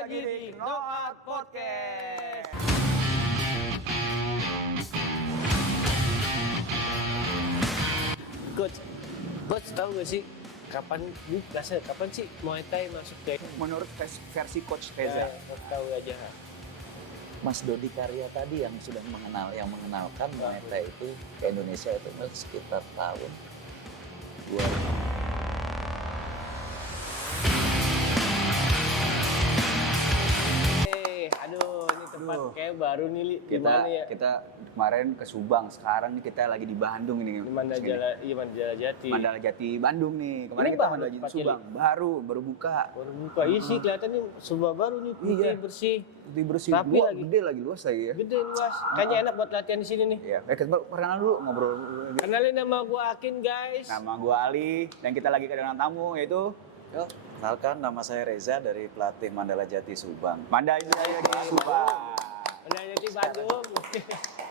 lagi di Knockout Podcast. Coach tahu gak sih kapan sih Muay Thai masuk ke Menurut versi Coach Reza, tahu aja. Mas Dodi Karya tadi yang sudah mengenalkan Muay Thai itu ke Indonesia itu sekitar tahun 2000. Aduh, ini tempat kayak baru nih Li. Di kita mana ya? kita kemarin ke Subang, sekarang nih kita lagi di Bandung ini. Di Mandala Jati. Mandala Jati Bandung nih. Kemarin Ini kita baru Mandala Jati tempatnya, Subang, baru buka. Baru buka. Iya sih kelihatan nih Subang baru nih, putih Iya. bersih. Putih bersih, Rapi luas, lagi. gede lagi, luas lagi ya. Gede luas. Kayaknya enak buat latihan di sini nih. Iya, kita perkenalan dulu ngobrol. Kenalin nama gua Akin, guys. Nama gua Ali dan kita lagi kedatangan tamu yaitu Yo, kenalkan nama saya Reza dari pelatih Mandala Jati Subang. Mandala Jati Subang. Mandala Jati Bandung.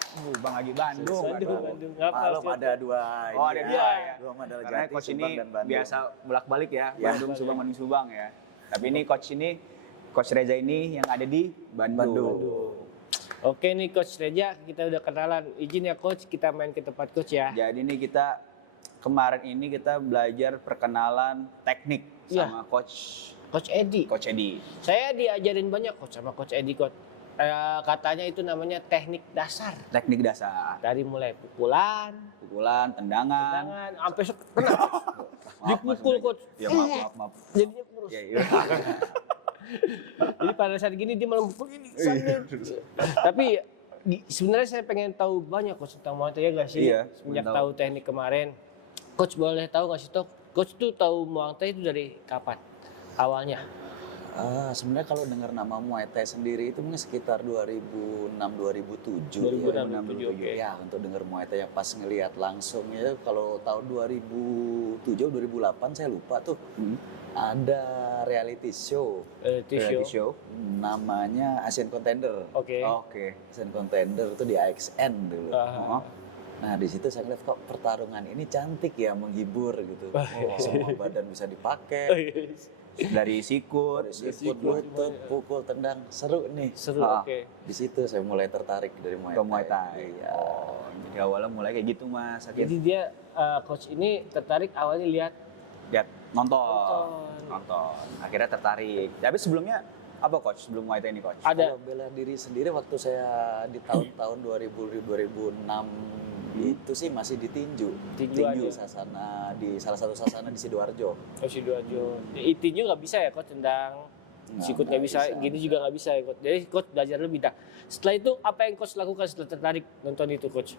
Subang lagi Bandung. Bandung. Ngapa Maklum sih? ada dua Oh, ada ini dua ya. Dua Mandala Karena Jati, coach Subang ini dan Bandung. biasa bolak-balik ya, Ya. Bandung Subang ya. Tapi ini Coach Reza ini yang ada di Bandung. Oke nih Coach Reja, kita udah kenalan. Izin ya Coach, kita main ke tempat Coach ya. Jadi nih kemarin ini kita belajar perkenalan teknik Iya. sama Coach Edi. Edi. Saya diajarin banyak Coach sama Coach Edi Coach. Katanya itu namanya teknik dasar. Teknik dasar, Dari mulai pukulan, tendangan. tangan, sampai kena. Dipukul Coach. Ya maaf. Jadinya kurus. Ya, iya. Jadi pada saat gini dia malah mukul ini. Tapi sebenarnya saya pengen tahu banyak Coach tentang Muay Thai ya nggak sih? Iya, Semenjak pengen tahu teknik kemarin. Coach boleh tahu nggak sih Coach tuh tahu Muay Thai itu dari kapan? Awalnya? Sebenarnya kalau dengar nama Muay Thai sendiri itu mungkin sekitar 2006-2007 ya. 2006-2007, oke. Ya, untuk dengar Muay Thai yang pas ngelihat langsung ya kalau tahun 2007-2008 saya lupa tuh. Ada reality show Reality show. namanya Asian Contender. Oke. Oke. Asian Contender itu di AXN dulu. Ah. Nah di situ saya lihat kok pertarungan ini cantik ya, menghibur gitu. Semua badan bisa dipakai. Dari sikut, Sikut, lutut, pukul, tendang, seru nih. Seru, Ah. oke. Di situ saya mulai tertarik dari Muay ke Thai. Muay Thai. Iya. Oh, jadi awalnya mulai kayak gitu Mas. Jadi dia Coach ini tertarik awalnya lihat Lihat nonton. Akhirnya tertarik. Tapi sebelumnya apa Coach? Sebelum Muay Thai ini Coach? ada Kalau bela diri sendiri waktu saya di tahun-tahun 2006 itu sih masih ditinju. Tinju aja. Sasana di salah satu sasana di Sidoarjo. Sidoarjo. Intinya nggak bisa ya Coach tendang. Sikut nggak bisa, gini juga nggak bisa ya Coach. Jadi Coach belajar lebih. Nah, setelah itu apa yang Coach lakukan setelah tertarik nonton itu Coach?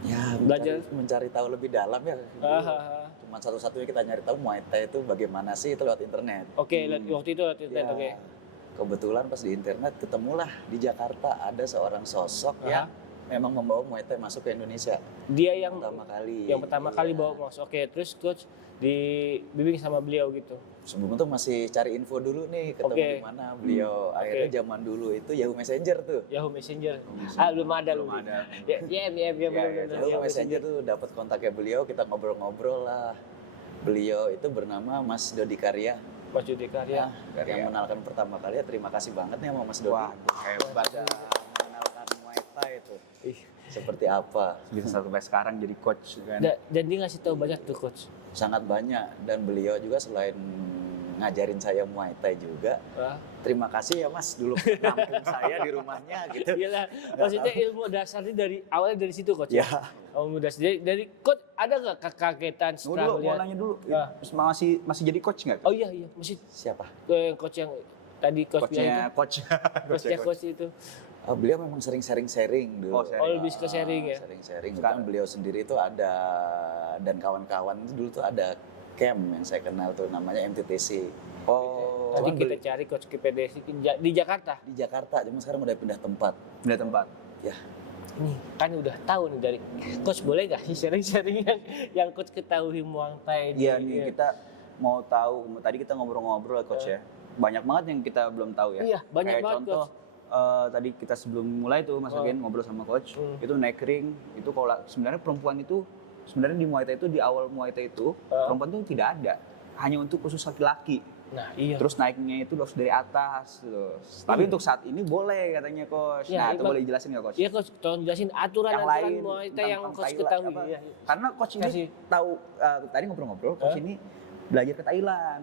Ya, Belajar. mencari tahu lebih dalam ya. Ah. Cuma satu-satunya kita nyari tahu Muay Thai itu bagaimana sih itu lewat internet. Oke, waktu itu Ya, oke. kebetulan pas di internet ketemulah di Jakarta ada seorang sosok yang memang membawa Muay Thai masuk ke Indonesia Dia yang pertama kali. bawa masuk. Oke, terus Coach dibimbing sama beliau gitu. Sebelum itu masih cari info dulu nih ketemu Oke. di mana beliau. Akhirnya zaman dulu itu Yahoo Messenger tuh. Yahoo Messenger. Belum ada. Ya, benar. Yahoo Messenger tuh dapat kontaknya beliau, kita ngobrol-ngobrol lah. Beliau itu bernama Mas Dodi Karya. Mas Dodi Karya. Yang mengenalkan pertama kali ya, terima kasih banget nih sama Mas Dodi. Wah, hebat. Udah mengenalkan Muay Thai itu. Seperti apa? Bisa sampai sekarang jadi coach kan. Dan dia ngasih tahu banyak tuh Coach. Sangat banyak, dan beliau juga selain ngajarin saya Muay Thai juga. Terima kasih ya Mas dulu nampung saya di rumahnya gitu. Iyalah, maksudnya ilmu dasarnya awalnya dari situ Coach. Ya. Ilmu dasar dari Coach ada nggak kekagetan setelah Dulu mau melihat? nanya dulu, Ah. masih jadi coach nggak? Oh iya, masih Siapa? Coach yang tadi Coach bilang Coachnya itu. Coach itu. Beliau memang sering sharing dulu. Oh, sharing. Oh, lebih ke sharing ya. Sharing. Sekarang beliau sendiri itu ada, dan kawan-kawan itu dulu tuh ada camp yang saya kenal tuh namanya MTTC. Oh, Tadi kita cari Coach KPDC di Jakarta. Di Jakarta, cuma sekarang udah pindah tempat. udah tempat. Ya, Nih, kan udah tahu nih dari Coach, boleh nggak sih sharing-sharing yang Coach ketahui Muay Thai? Iya nih, kita mau tahu, tadi kita ngobrol-ngobrol Coach ya. Banyak banget yang kita belum tahu ya. Iya, banyak Kayak banget, contoh, tadi kita sebelum mulai tuh Mas Agen ngobrol sama Coach, itu neck ring, itu kalau sebenarnya perempuan itu, sebenarnya di Muay Thai itu, di awal Muay Thai itu, perempuan tuh tidak ada. Hanya untuk khusus laki-laki. Nah, iya. Terus naiknya itu harus dari atas gitu. Tapi untuk saat ini boleh katanya coach. Ya, Nah, itu Bang. boleh jelasin nggak coach? Iya coach, tolong jelasin aturan Muay Thai yang tentang coach Thailand, ketahui. apa, Iya. Karena coach ini Kasih. tahu tadi ngobrol-ngobrol, coach ini belajar ke Thailand.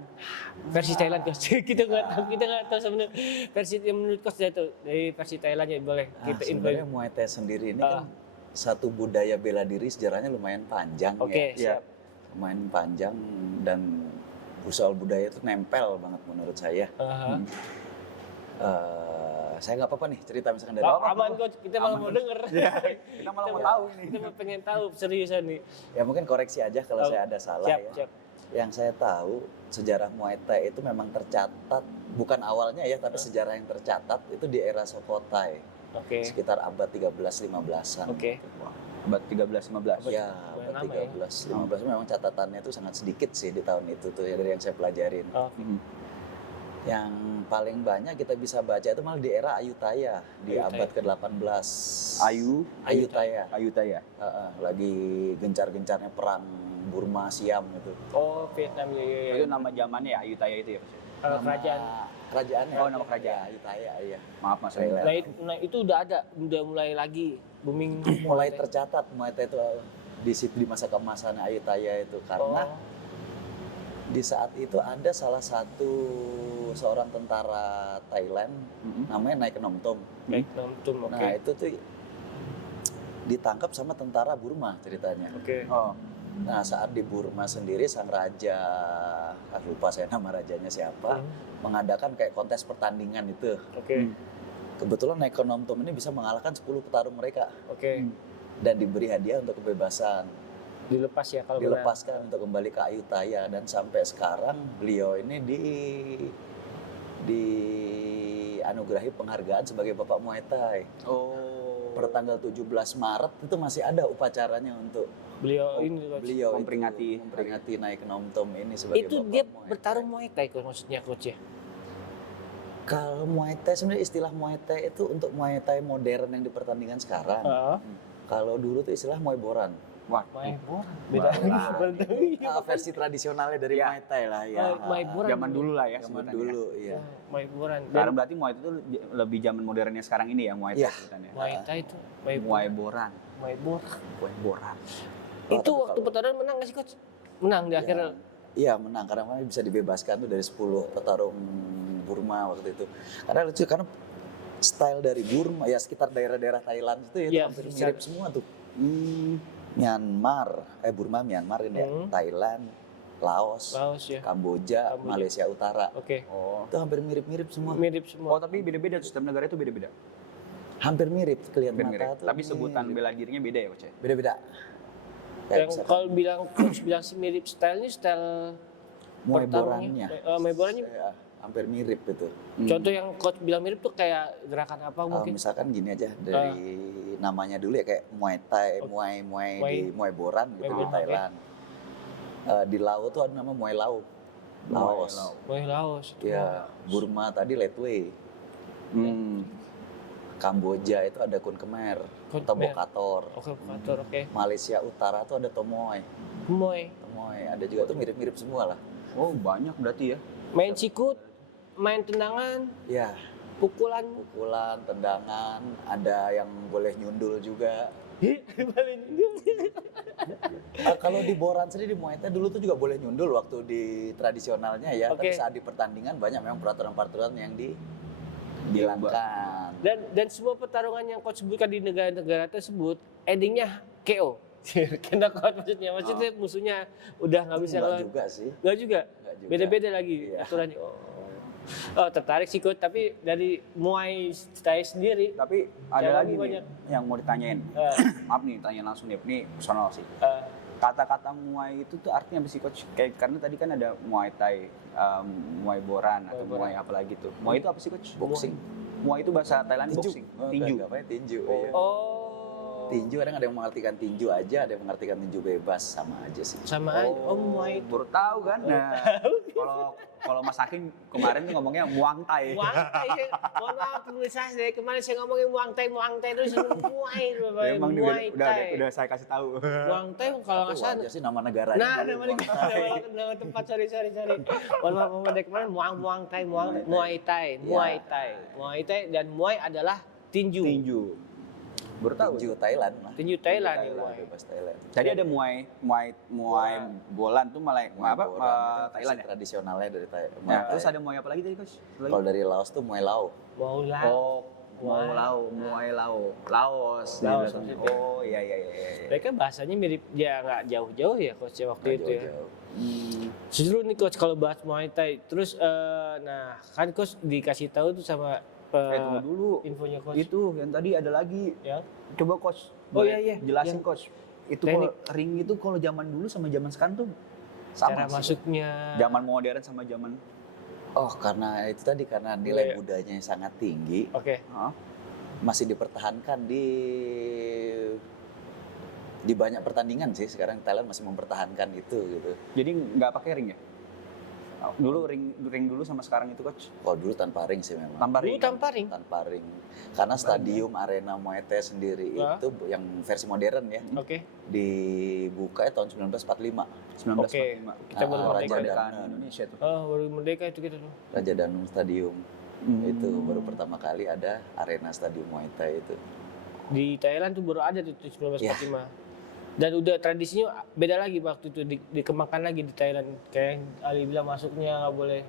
Versi Thailand coach. kita nggak tahu sebenarnya versi yang menurut coach itu dari versi Thailandnya boleh Nah, kita sebenarnya info. Muay Thai sendiri ini kan satu budaya bela diri sejarahnya lumayan panjang Oke, ya. siap. Lumayan panjang dan usul budaya itu nempel banget menurut saya. Aha. Saya nggak apa-apa nih cerita misalkan dari Aman coach, kita malah mau denger. Kita malah mau tahu ini. Kita pengen tahu seriusan nih. ya mungkin koreksi aja kalau saya ada salah Siap, ya. siap. Yang saya tahu sejarah Muay Thai itu memang tercatat bukan awalnya ya tapi sejarah yang tercatat itu di era Sukhothai Oke. sekitar abad 13-15an. Oke. Abad 13-15. Ya, Lumayan abad lama ya. 13-15 memang catatannya itu sangat sedikit sih di tahun itu tuh ya dari yang saya pelajarin. Oh. Mhm. Yang paling banyak kita bisa baca itu malah di era Ayutthaya di Ayutthaya. abad ke-18. Ayutthaya. Ayutthaya. Lagi gencar-gencarnya perang Burma Siam itu. Oh, Vietnam ya. Itu nama zamannya ya Ayutthaya itu ya coach. Kerajaan. Kerajaannya. Oh, nama kerajaan. Ayutthaya, iya. Maaf Mas. Thailand. Nah, itu udah ada, udah mulai lagi booming. Mulai tercatat Muay Thai itu di masa keemasan Ayutthaya itu karena Oh. di saat itu ada salah satu seorang tentara Thailand namanya Naik Nom Tom. Baik, nonton, oke. Nah itu tuh ditangkap sama tentara Burma ceritanya. Oke. Oh. Nah saat di Burma sendiri sang raja, lupa saya nama rajanya siapa, mengadakan kayak kontes pertandingan itu. Oke. Kebetulan Naik Nom Tom ini bisa mengalahkan 10 petarung mereka Oke. dan diberi hadiah untuk kebebasan. Dilepas ya kalau Dilepaskan untuk kembali ke Ayutthaya dan sampai sekarang beliau ini dianugerahi penghargaan sebagai Bapak Muay Thai. Oh. Per tanggal 17 Maret itu masih ada upacaranya untuk beliau ini coach. beliau itu memperingati Naik Nom Tom ini sebagai Itu Bapak dia Muay Thai. bertarung Muay Thai coach, maksudnya coach ya. Kalau Muay Thai sebenarnya istilah Muay Thai itu untuk Muay Thai modern yang dipertandingkan sekarang. Kalau dulu tuh istilah Muay Boran. Wah, Muay Boran. Beda lagi. Versi tradisionalnya dari Ya. Muay Thai lah ya. Muay Boran. zaman dulu lah ya Zaman sebutannya. dulu ya. Muay Boran. Sekarang berarti Muay itu lebih zaman modernnya sekarang ini ya Muay Thai Iya. sebutannya. Muay Thai itu Muay Boran. Muay Boran. Muay Boran. Oh, Itu tapi waktu kalau- pertarungan menang nggak sih coach? Menang di akhirnya. Iya menang karena kami bisa dibebaskan tuh dari 10 petarung Burma waktu itu. Karena lucu karena style dari Burma ya sekitar daerah-daerah Thailand itu ya, Iya, hampir sekitar. mirip semua tuh. Burma, Myanmar ini ya, Thailand, Laos, Laos ya. Kamboja, Kamboja. Malaysia Utara. Oke. Oh. Itu hampir mirip-mirip semua. Mirip Oh, semua. tapi beda-beda tuh setiap negara itu beda-beda. Hampir mirip kelihatan Hampir mirip. mata tuh. Tapi sebutan mirip. bela dirinya beda ya, Coach ya? Beda-beda. Kayak Yang misalkan kalau bilang coach bilang sih mirip stylenya style Muay pertarungnya. Borannya. Muay Borannya. Ya, hampir mirip itu. Contoh yang coach bilang mirip tuh kayak gerakan apa mungkin? Misalkan gini aja dari namanya dulu ya kayak Muay Thai, Muay di Muay Boran gitu Muay di Boran, Thailand. Di Laos tuh ada nama Muay Lau. Laos. Muay Laos. itu. Ya, Burma tadi Letway. Kamboja itu ada Kun Khmer, Kun atau Khmer. Bokator. Oke, Bokator, oke. Malaysia Utara tuh ada Tomoy. Muay. Tomoy ada juga tuh mirip-mirip semua lah. Oh, banyak berarti ya. Main sikut, main tendangan, Ya, pukulan. pukulan, tendangan, ada yang boleh nyundul juga. Kalau di Boran sendiri di Muay Thai dulu tuh juga boleh nyundul waktu di tradisionalnya ya. Oke. Tapi saat di pertandingan banyak memang peraturan-peraturan yang dihilangkan. Dan semua pertarungan yang coach sebutkan di negara-negara tersebut, endingnya KO. Kena knockout maksudnya musuhnya udah nggak bisa Enggak lawan. juga sih. Nggak juga. Enggak juga. Beda-beda lagi Iya. aturannya. Oh, tertarik sih coach, tapi dari Muay Thai sendiri Tapi ada Jangan lagi nih banyak. yang mau ditanyain. eh, Maaf nih, tanya langsung nih. Ini personal sih. eh, Kata-kata Muay itu tuh artinya apa sih, Coach? Kayak karena tadi kan ada Muay Thai, Muay Boran atau Muay Boran. Muay apa lagi tuh. Muay itu apa sih, Coach? Boxing. Muay itu bahasa Thailand Tinju. boxing. Tinju. Apa ya tinju? Oh. Iya. oh, Tinju kadang ada yang mengartikan tinju aja, ada yang mengartikan tinju bebas, sama aja sih. Sama aja. Oh, Muay Baru tahu kan. Nah, kalau Mas Hakim kemarin ngomongnya Muang Thai. Muang Thai sih. Mohon maaf pemirsa, dari kemarin saya ngomongin Muang Thai terus Muay. Emang Muay Thai. udah saya kasih tahu. Muang Thai kalau nggak Itu salah. aja sih nama negaranya. Nah, Muay Thai. nama tempat, sorry. Mohon maaf dari kemarin Muang Thai, Muay Thai. Muay Thai dan Muay adalah tinju. Baru tahu. Tinju Thailand lah. Tinju Thailand nih, Thailand, Muay. bebas Thailand. Tadi ada Muay bolan tuh malah Thailand ya. Tradisionalnya dari Thailand. Nah, terus ada Muay apa lagi tadi, Coach? Kalau dari Laos tuh Muay Lao. Mau lah. Oh, Muay Lao. Laos. Laos, Di belakang. maksudnya. Oh, iya. Mereka bahasanya mirip, ya nggak jauh-jauh ya coach ya waktu itu ya. Jauh-jauh. Seru nih coach kalau bahas Muay Thai. Terus nah kan coach dikasih tahu tuh sama Tunggu dulu. infonya coach. Itu yang tadi ada lagi. Ya. Coba Coach. Oh, boleh iya. Jelasin Yang Coach. Itu teknik. kalau ring itu kalau zaman dulu sama zaman sekarang tuh sama Cara sih. masuknya. Zaman modern sama zaman Oh, karena itu tadi karena nilai budayanya sangat tinggi, Oke. masih dipertahankan di banyak pertandingan sih. Sekarang Thailand masih mempertahankan itu gitu. Jadi nggak pakai ring ya? Dulu ring dulu sama sekarang itu Coach. Kalau dulu tanpa ring sih memang. Tambah Dulu ring. tanpa ring. Tanpa ring. Karena stadium arena Muay Thai sendiri Wah. itu yang versi modern ya, Oke. dibuka tahun 1945. 1945. Oke. Kita baru Raja merdeka. Kemerdekaan Danang. Indonesia tuh. Oh, baru merdeka itu kita tuh. Raja Danum Stadium. Hmm. Itu baru pertama kali ada arena stadium Muay Thai itu. Di Thailand tuh baru ada tuh Iya. 1945. Dan udah tradisinya beda lagi waktu itu dikembangkan lagi di Thailand. Kayak Ali bilang masuknya nggak boleh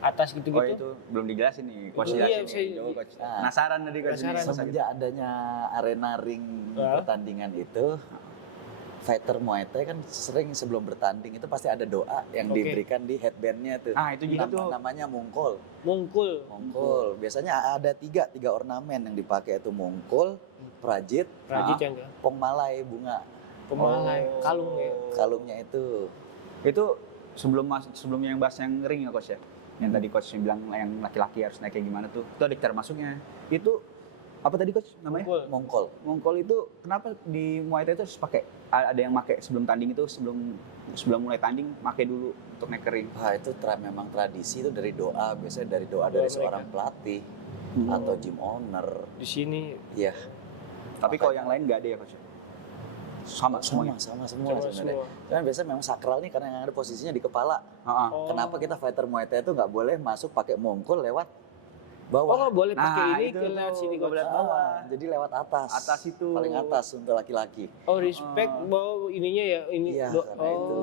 atas Oh gitu-gitu. itu belum dijelasin nih, Coach Itu iya, jelasin nih. saya- Coba, Coach. Nah, Penasaran tadi Coach. penasaran. Ini, masa gitu. Semenjak adanya arena ring pertandingan itu, fighter Muay Thai kan sering sebelum bertanding itu pasti ada doa yang Oke. diberikan di headbandnya tuh. Ah, itu juga tuh. Namanya mungkul. Mungkul. Mungkul. Biasanya ada tiga ornamen yang dipakai itu mungkul, prajit, Rajit yang enggak. pongmalai, bunga. Pemalai, Oh. kalung ya. Kalungnya itu Itu sebelumnya yang bahas yang ring ya Coach ya. Yang tadi Coach bilang yang laki-laki harus naik kayak gimana tuh. Itu ada cara masuknya. Itu apa tadi Coach namanya? Mungkul. mongkol. Mongkol itu kenapa di Muay Thai itu harus pakai? Ada yang pakai sebelum tanding itu sebelum mulai tanding pakai dulu untuk naik ke ring. Wah, itu memang tradisi itu dari doa, biasanya dari doa dari mereka. seorang pelatih atau gym owner. Di sini Ya, Tapi kalau yang lain nggak ada ya Coach? Sama semuanya. sama semua Sama sebenarnya. semua. Kan biasanya memang sakral nih karena yang ada posisinya di kepala. Heeh. Oh. Kenapa kita fighter Muay Thai itu nggak boleh masuk pakai mongkol lewat Oh, bawah? nggak boleh pakai Nah, ini itu ke lewat tuh, sini nggak coach. boleh bawah. Jadi lewat atas. Atas itu. Paling atas untuk laki-laki. Oh, respect bahwa ininya ya ini. Iya, do- karena itu.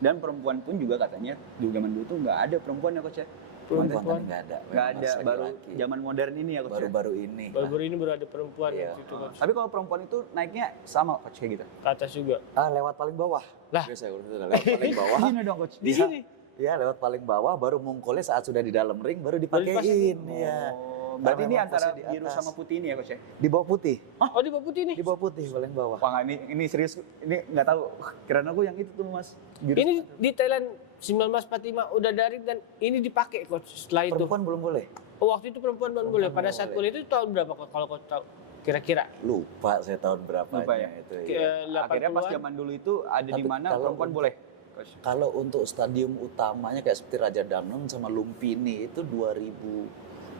Dan perempuan pun juga katanya di zaman dulu tuh nggak ada perempuan ya Coach ya? Perempuan tadi nggak ada. Nggak Memang ada, masih baru laki-laki. zaman modern ini ya Coach ya? Baru-baru ini. Baru-baru ini baru ada perempuan Iya. waktu itu coach. Tapi kalau perempuan itu naiknya sama Coach kayak gitu? Ke atas juga. Lewat paling bawah. Lah. Biasa kalau itu lewat paling bawah. Gini dong Coach. Di Iya. sini. Iya, lewat paling bawah baru mongkolnya saat sudah di dalam ring baru dipakein. dipasangin. Iya. Oh, berarti ini Memang antara posisi di biru atas. sama putih ini ya Coach ya? Di bawah putih. Oh, di bawah putih nih. Di bawah putih paling bawah. Wah nggak, ini serius, ini nggak tahu. Kirain aku yang itu tuh Mas. Biru. Ini di Thailand 1945 udah dari dan ini dipakai coach setelah itu. Perempuan belum boleh. Oh, waktu itu perempuan belum boleh. Pada belum saat boleh. kuliah itu tahun berapa coach kalau coach tahu? Kira-kira. Lupa saya tahun berapanya Lupa ya? itu. Ke Ya. Akhirnya pas 80-an. zaman dulu itu ada di Tapi mana kalau perempuan untuk- boleh Coach? Kalau untuk stadium utamanya kayak seperti Raja Danang sama Lumpini itu 2000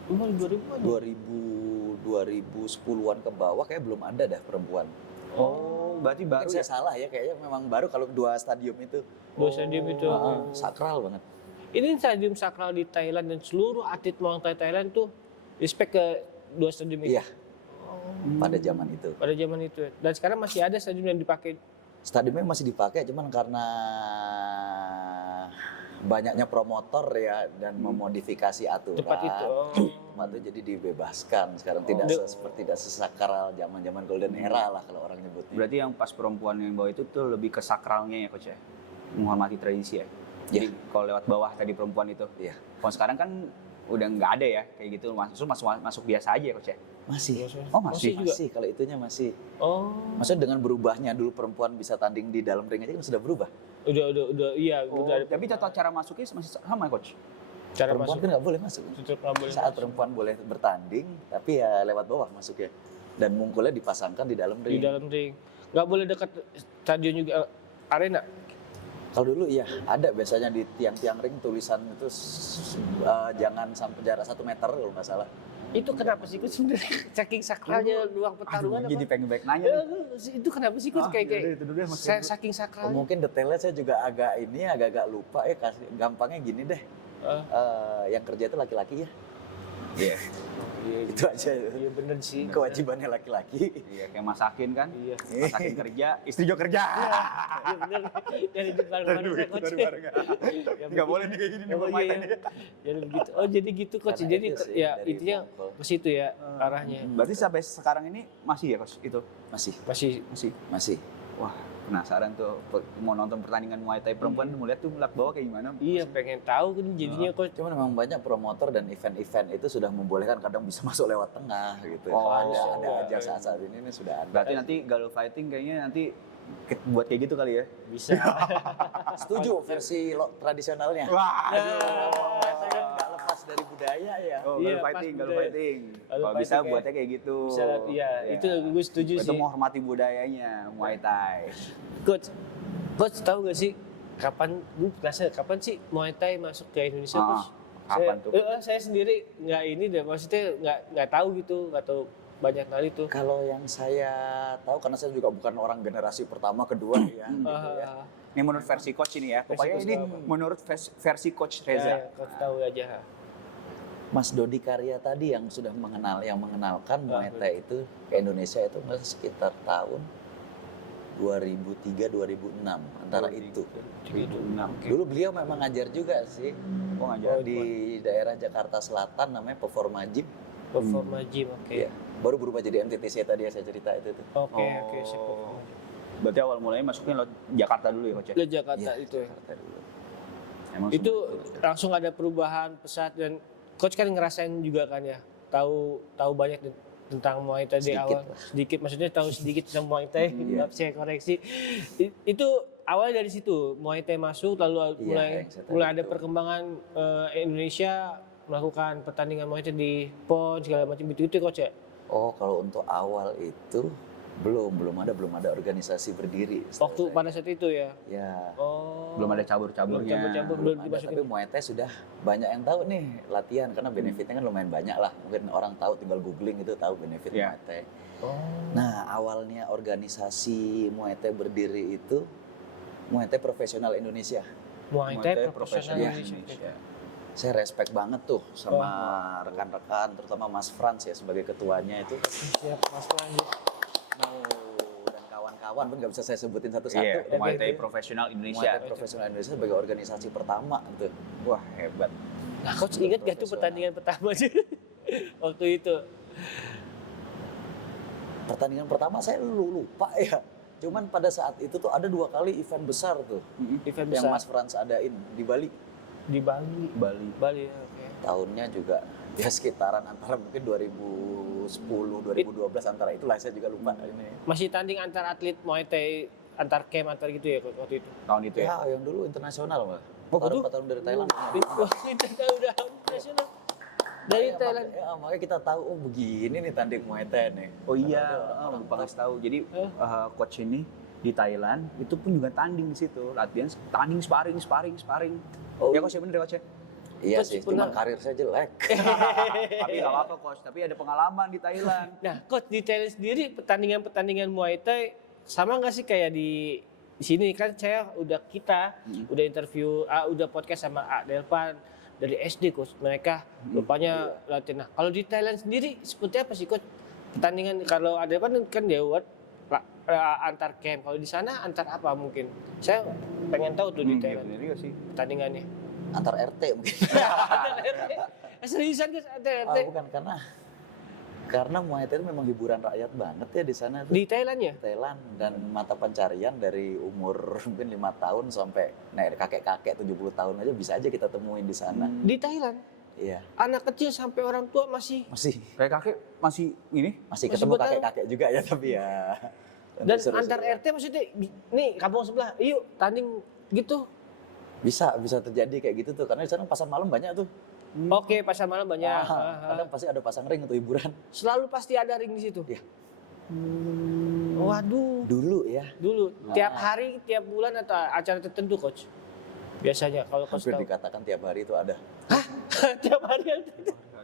Umur 2000-an. 2010-an ke bawah kayak belum ada dah perempuan. Oh, berarti baru Mungkin ya? saya salah ya, kayaknya memang baru kalau dua stadium itu. Dua stadium itu. Sakral banget. Ini stadium sakral di Thailand dan seluruh atlet Muay Thai Thailand tuh respect ke dua stadium itu. Iya, pada zaman itu. Pada zaman itu. Dan sekarang masih ada stadium yang dipakai. Stadiumnya masih dipakai, cuman karena banyaknya promotor ya dan memodifikasi aturan. Tempat itu. Tempat itu jadi dibebaskan sekarang tidak seperti tidak sesakral zaman-zaman golden era lah kalau orang nyebutnya. Berarti yang pas perempuan yang bawa itu tuh lebih ke sakralnya ya Coach ya? Menghormati tradisi ya? Jadi kalau lewat bawah tadi perempuan itu. Iya. Kalau sekarang kan udah nggak ada ya kayak gitu, masuk biasa aja ya Coach ya? Masih. Oh masih? juga. Masih kalau itunya masih. Oh, Maksudnya dengan berubahnya dulu perempuan bisa tanding di dalam ring aja kan sudah berubah. udah iya, udah ada Tapi cara masuknya masih sama Coach? cara Perempuan masuk. kan nggak boleh masuk. Tetap nggak boleh Saat masuk. perempuan boleh bertanding, tapi ya lewat bawah masuknya. Dan mungkulnya dipasangkan di dalam di ring. dalam ring. Nggak boleh dekat stadion juga arena. Kalau dulu iya ada biasanya di tiang-tiang ring tulisan itu jangan sampai jarak 1 meter kalau nggak salah. Itu kenapa sih Coach sebenarnya saking sakralnya ruang pertarungan Jadi apa? pengen baik nanya Ya, nih. itu kenapa sih Coach kayak yaudah, itu dulu ya, Mas Hendro. saking sakralnya? Mungkin detailnya saya juga agak lupa ya. Gampangnya gini deh. Yang kerja itu laki-laki ya. Iya. Itu aja. Iya bener sih. Kewajibannya laki-laki. Iya, kayak masakin kan. Iya. Masakin kerja, istri juga kerja. Iya bener. Yang hidup bareng-bareng saya Coach. Nggak boleh nih kayak gini nih Oh, pemain iya. ini. Jadi begitu. Oh jadi gitu Coach. Karena Jadi itu sih, ya dari intinya mongkol. ke situ ya arahnya. Berarti sampai sekarang ini masih ya Coach itu? Masih. Masih. Masih. Wah, penasaran tuh mau nonton pertandingan Muay Thai perempuan mau lihat tuh belak bawah kayak gimana. Iya pengen tahu kan jadinya Coach. Cuman memang banyak promotor dan event-event itu sudah membolehkan kadang bisa masuk lewat tengah gitu. Oh, ada iya. aja saat-saat ini sudah ada. Berarti nanti Galuh Fighting kayaknya nanti buat kayak gitu kali ya. Bisa. Setuju versi tradisionalnya. Wah, Kita kan nggak lepas dari budaya ya. Oh, Iya, Galuh pas Fighting, Galuh budaya. Fighting. Galuh Kalau bisa Fighting, buatnya kayak gitu. Bisa, iya, itu gue setuju Itu sih. menghormati budayanya Muay Thai. Coach tahu gak sih kapan gue penasaran kapan sih Muay Thai masuk ke Indonesia Coach? Kapan tuh? Saya sendiri nggak ini deh, maksudnya nggak tahu gitu, nggak tahu banyak hal itu. Kalau yang saya tahu karena saya juga bukan orang generasi pertama kedua ya. gitu ya. Ini menurut versi coach ini ya. Versi Pokoknya coach ini apa? menurut versi coach Ya, Reza. Coach tahu aja. Mas Dodi Karya tadi yang sudah mengenalkan Muay Thai itu ke Indonesia itu masih sekitar tahun 2003-2006 antara itu. 2006. Dulu beliau memang ngajar juga sih. Oh, ngajar di daerah Jakarta Selatan namanya Performa Gym. Performa gym, oke. Iya. Baru berubah jadi MTTC tadi yang saya cerita itu tuh. Oke, Oh. sip. Berarti awal mulanya masuknya lewat Jakarta dulu ya coach ya? Ke Jakarta Iya, itu ya. Jakarta dulu. Emang Itu semua- langsung ada perubahan pesat dan Coach kan ngerasain juga kan ya. Tahu banyak tentang Muay Thai di Sedikit awal. lah. Sedikit maksudnya tahu sedikit tentang Muay Thai. Iya. Maaf, saya koreksi. Itu awalnya dari situ Muay Thai masuk lalu Iya, mulai yang saya tahu mulai ada itu. perkembangan Indonesia melakukan pertandingan Muay Thai di PON segala macam itu Coach ya. Oh, kalau untuk awal itu belum ada organisasi berdiri. setahu Waktu saya. pada saat itu ya. Ya. Oh. belum ada cabur-caburnya. Cabur-cabur. Belum Belum ada, dimasukin. tapi Muay Thai sudah banyak yang tahu nih latihan karena benefitnya kan lumayan banyak lah. Mungkin orang tahu tinggal googling itu tahu benefit Iya. Muay Thai. Oh. Nah, awalnya organisasi Muay Thai berdiri itu Muay Thai Profesional Indonesia. Muay Thai profesional ya. Indonesia. Saya respect banget tuh sama rekan-rekan, terutama Mas Frans ya sebagai ketuanya itu. Siap Mas lanjut. Dan kawan-kawan pun nggak bisa saya sebutin satu-satu. Iya, Muay Thai Oke. Profesional Muay Indonesia. Thai Profesional Indonesia sebagai organisasi pertama tuh. Wah, hebat. Nah, Coach ingat gak tuh Profesional. pertandingan pertama sih? Waktu itu. Pertandingan pertama saya lupa ya. Cuman pada saat itu tuh ada 2 kali event besar tuh Event yang besar Mas Frans adain di Bali. di Bali. Bali. Ya, oke. Tahunnya juga ya sekitaran antara mungkin 2010, 2012 antara itulah saya juga lupa ini. Masih tanding antar atlet Muay Thai antar camp antar gitu ya Coach, waktu itu. Tahun itu ya. Ya, yang dulu internasional Pak. Oh, betul? Tahun dari Thailand. Wah, kita tahu udah internasional. Dari Ya, Thailand. makanya kita tahu oh begini nih tanding Muay Thai nih. Oh iya, Orang-orang lupa tahu. kasih tahu. Jadi coach ini di Thailand itu pun juga tanding di situ, latihan tanding sparring. Oh. Ya coach ya bener ya coach ya. Iya Coach, sih, pernah- cuman karir saya jelek. Tapi nggak apa-apa coach, tapi ada pengalaman di Thailand. Nah, Coach di Thailand sendiri pertandingan Muay Thai sama nggak sih kayak di sini kan saya udah udah interview, udah podcast sama A Delpan dari SD Coach. Mereka rupanya latihan. Nah, kalau di Thailand sendiri seperti apa sih Coach? Pertandingan kalau ada kan Dewat antar camp. Kalau di sana antar apa mungkin? Saya pengen tahu tuh di Thailand bener juga sih. pertandingannya. Antar RT mungkin. Seriusan Coach antar RT? Bukan karena Muay Thai itu memang hiburan rakyat banget ya di sana tuh. Di Thailand ya? Thailand dan mata pencarian dari umur mungkin 5 tahun sampai kakek-kakek 70 tahun aja bisa aja kita temuin di sana. Di Thailand. Iya, Anak kecil sampai orang tua masih masih Kayak kakek masih ini masih Masih ketemu bertahan. kakek-kakek juga ya tapi ya. dan seru-seru. antar RT maksudnya nih kampung sebelah, yuk tanding gitu. bisa terjadi kayak gitu tuh karena di sana pasar malam banyak tuh. Oke, pasar malam banyak. Kadang pasti ada pasang ring untuk hiburan. Selalu pasti ada ring di situ. Iya. Waduh. Dulu ya, Dulu tiap hari, tiap bulan atau acara tertentu coach. Biasanya kalau coach hampir tahu. dikatakan tiap hari itu ada. Tiap hari ada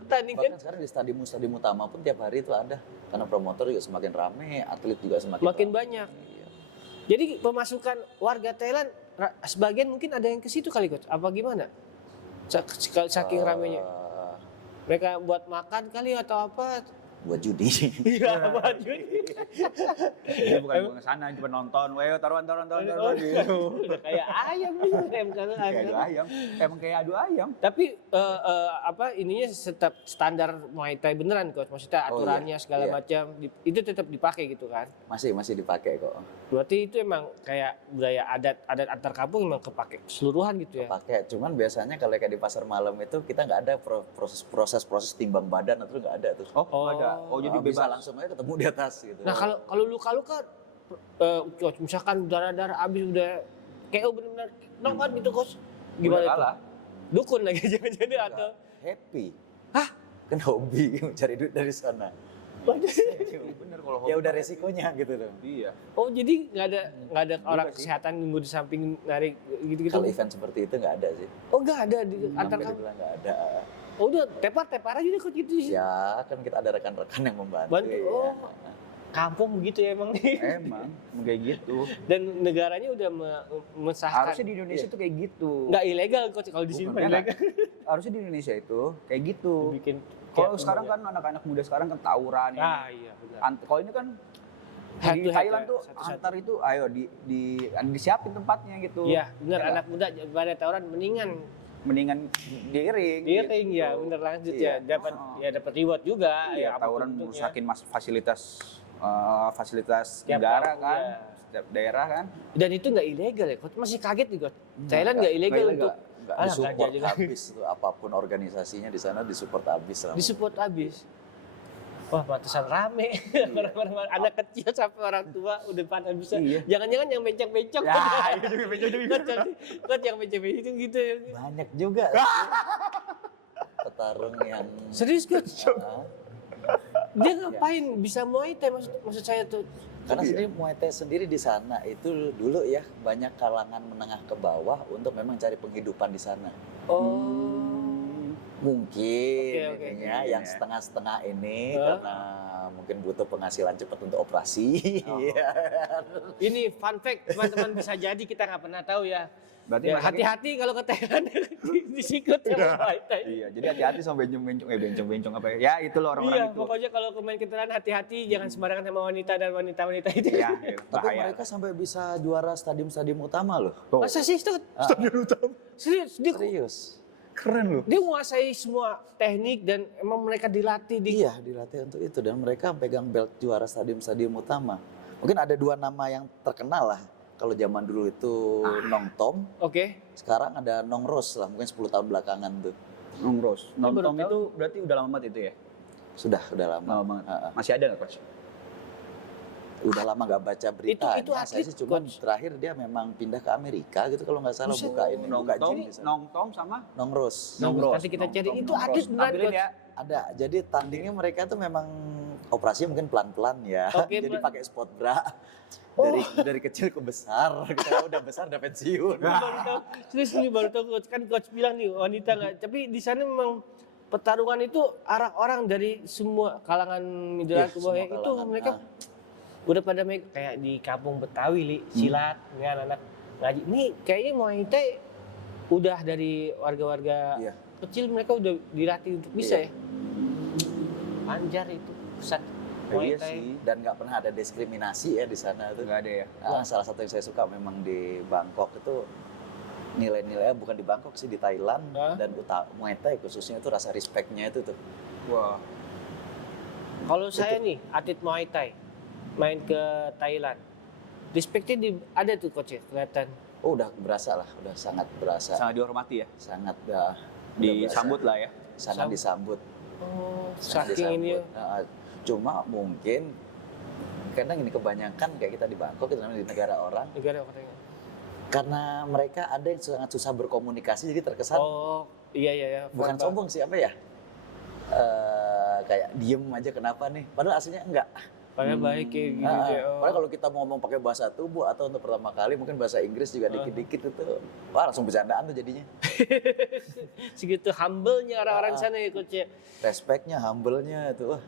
pertandingan. Bahkan sekarang di stadium utama pun tiap hari itu ada. Karena promotor juga semakin rame, atlet juga semakin Makin rame. banyak. Iya. Jadi pemasukan warga Thailand sebagian mungkin ada yang ke situ kali coach. Apa gimana? Saking ramenya. Mereka buat makan kali atau apa? Buat judi. Iya, baju. Dia bukan ke sana, cuma nonton. Weh, taruhan gitu. Udah kayak ayam nih, Kayak adu ayam. Emang kayak adu ayam. Tapi apa ininya tetap standar Muay Thai beneran coach. Maksudnya Oh, aturannya iya. segala Iya. macam itu tetap dipakai gitu kan. Masih dipakai kok. Berarti itu emang kayak budaya adat antar kampung emang kepake keseluruhan gitu ya. Pakai. Cuman biasanya kalau kayak di pasar malam itu kita nggak ada proses timbang badan atau nggak ada tuh. Oh, ada. Oh, jadi bisa bebas. langsung aja ketemu di atas gitu. Nah kalau luka-luka coach misalkan darah-darah habis udah KO benar-benar knock out gitu coach. Gimana Udah itu? kalah. Dukun lagi jangan-jangan atau Happy. Hah? Kan hobi cari duit dari sana. Bener kalau Ya udah resikonya gitu loh. Iya. Oh jadi nggak ada orang sih. kesehatan nunggu di samping narik gitu-gitu. Kalau event seperti itu nggak ada sih. Oh nggak ada di antar Hampir kampung. dibilang nggak ada. Oh udah tepar aja deh kok gitu sih. Ya kan kita ada rekan-rekan yang membantu. Bantu. ya. Oh. Kampung begitu ya emang nih. Emang kayak gitu. Dan negaranya udah mensahkan. Harusnya di Indonesia tuh kayak gitu. Nggak ilegal coach kalau di sini Bukan, mah ilegal. Harusnya di Indonesia itu kayak gitu. Bikin Kalau sekarang kan anak-anak muda sekarang kan tawuran ini. Ah iya benar. Kalau ini kan Head di to head Thailand ya, tuh satu-satu. antar itu ayo disiapin tempatnya gitu. Iya benar Ya anak muda pada tawuran mendingan di ring. di ring ya benar lanjut Iya. ya dapat reward juga Iya, apapun tawuran bentuknya. merusakin fasilitas Tiap negara kampung, kan, iya. setiap daerah kan. Dan itu nggak ilegal ya coach masih kaget nih coach. Thailand nggak ilegal untuk Nggak Alah, disupport nggak jadi. habis tuh apapun organisasinya di sana disupport habis lah. disupport habis. Wah, pantesan rame. Orang-orang anak kecil sampai orang tua udah pada bisa. Iya. Jangan-jangan yang bencong-bencong. Ya, itu juga bencong. Coach yang bencong-bencong itu gitu. Banyak juga sih petarung yang Serius coach? Ah, Dia ngapain bisa Muay Thai maksud saya tuh? karena sendiri Muay Thai sendiri di sana itu dulu ya banyak kalangan menengah ke bawah untuk memang cari penghidupan di sana. Oh. Mungkin Oke. ininya yang setengah-setengah ini Hah? karena mungkin butuh penghasilan cepat untuk operasi. Oh. Iya. Ini fun fact teman-teman bisa jadi kita nggak pernah tahu ya. Berarti Ya, masaknya- hati-hati kalau ke Thailand disikut sama Muay Thai. Iya, jadi hati-hati sama bencong-bencong apa ya. Ya itu loh orang-orang Iya, itu. pokoknya kalau ke main ke Thailand hati-hati jangan sembarangan sama wanita dan wanita-wanita itu. Iya, Tapi bahaya. mereka sampai bisa juara stadium-stadium utama loh. Tuh. Masa sih itu? Stadion utama. Serius, Serius. Keren loh. dia menguasai semua teknik dan emang mereka dilatih di Iya, dilatih untuk itu dan mereka pegang belt juara stadium-stadium utama. Mungkin ada dua nama yang terkenal lah. Kalau zaman dulu itu Nong Tom, Oke. sekarang ada Nong Rose lah, mungkin 10 tahun belakangan tuh. Nong Rose. Nong baru Tom tahu. itu berarti udah lama banget itu ya? Udah lama. Lama banget. Ha-ha. Masih ada nggak coach? Udah lama nggak baca beritanya. Itu Saya atlet, sih cuman Coach. terakhir dia memang pindah ke Amerika gitu kalau nggak salah Buset. buka ini, Nong buka Tom, gym di sana. Nong Tom sama Nong Rose. Nong Rose. Nanti kita Nong cari. Tom, Itu Nong atlet Rose. beneran, Ambilin Coach. ya. Ada. Jadi tandingnya mereka tuh memang operasinya mungkin pelan-pelan ya. Oke, Jadi pelan. pakai sport bra. Oh. Dari kecil ke besar. Kita udah besar udah pensiun. Baru tahu. Serius ini baru tahu coach. Kan coach bilang nih wanita nggak. Tapi di sana memang pertarungan itu arah orang dari semua kalangan middle Iya, ke bawah semua itu kalangan. mereka udah pada kayak di kampung Betawi li silat ya anak-anak ngaji. Ini kayaknya Muay Thai udah dari warga-warga Iya. kecil mereka udah dilatih untuk bisa Iya. ya. Anjar itu pusat Iya Muay Thai. sih. Dan nggak pernah ada diskriminasi ya di sana tuh. Nggak ada ya. Salah satu yang saya suka memang di Bangkok itu nilai-nilainya bukan di Bangkok sih di Thailand Hah? dan Muay Thai khususnya itu rasa respectnya itu tuh. Wah. Kalau saya nih atlet Muay Thai main ke Thailand, respectnya ada tuh coach ya kelihatan. Oh udah berasa lah, udah sangat berasa, Sangat dihormati ya. sangat udah Disambut berasa. lah ya. Sangat Sambut. disambut. Oh, sangat saking ini ya. Cuma mungkin karena ini kebanyakan kayak kita di Bangkok kita namanya di negara orang negara katanya. karena mereka ada yang sangat susah berkomunikasi jadi terkesan Oh, Iya. Bukan verbal. sombong sih, apa ya? Kayak diem aja kenapa nih? Padahal aslinya enggak. Padahal baik kayak gitu. Ah, kayak, oh. Padahal kalau kita mau ngomong pakai bahasa tubuh atau untuk pertama kali mungkin bahasa Inggris juga dikit-dikit itu, wah langsung bercandaan tuh jadinya. Segitu humble-nya orang-orang sana ya coach ya. Respectnya, humble-nya itu, wah.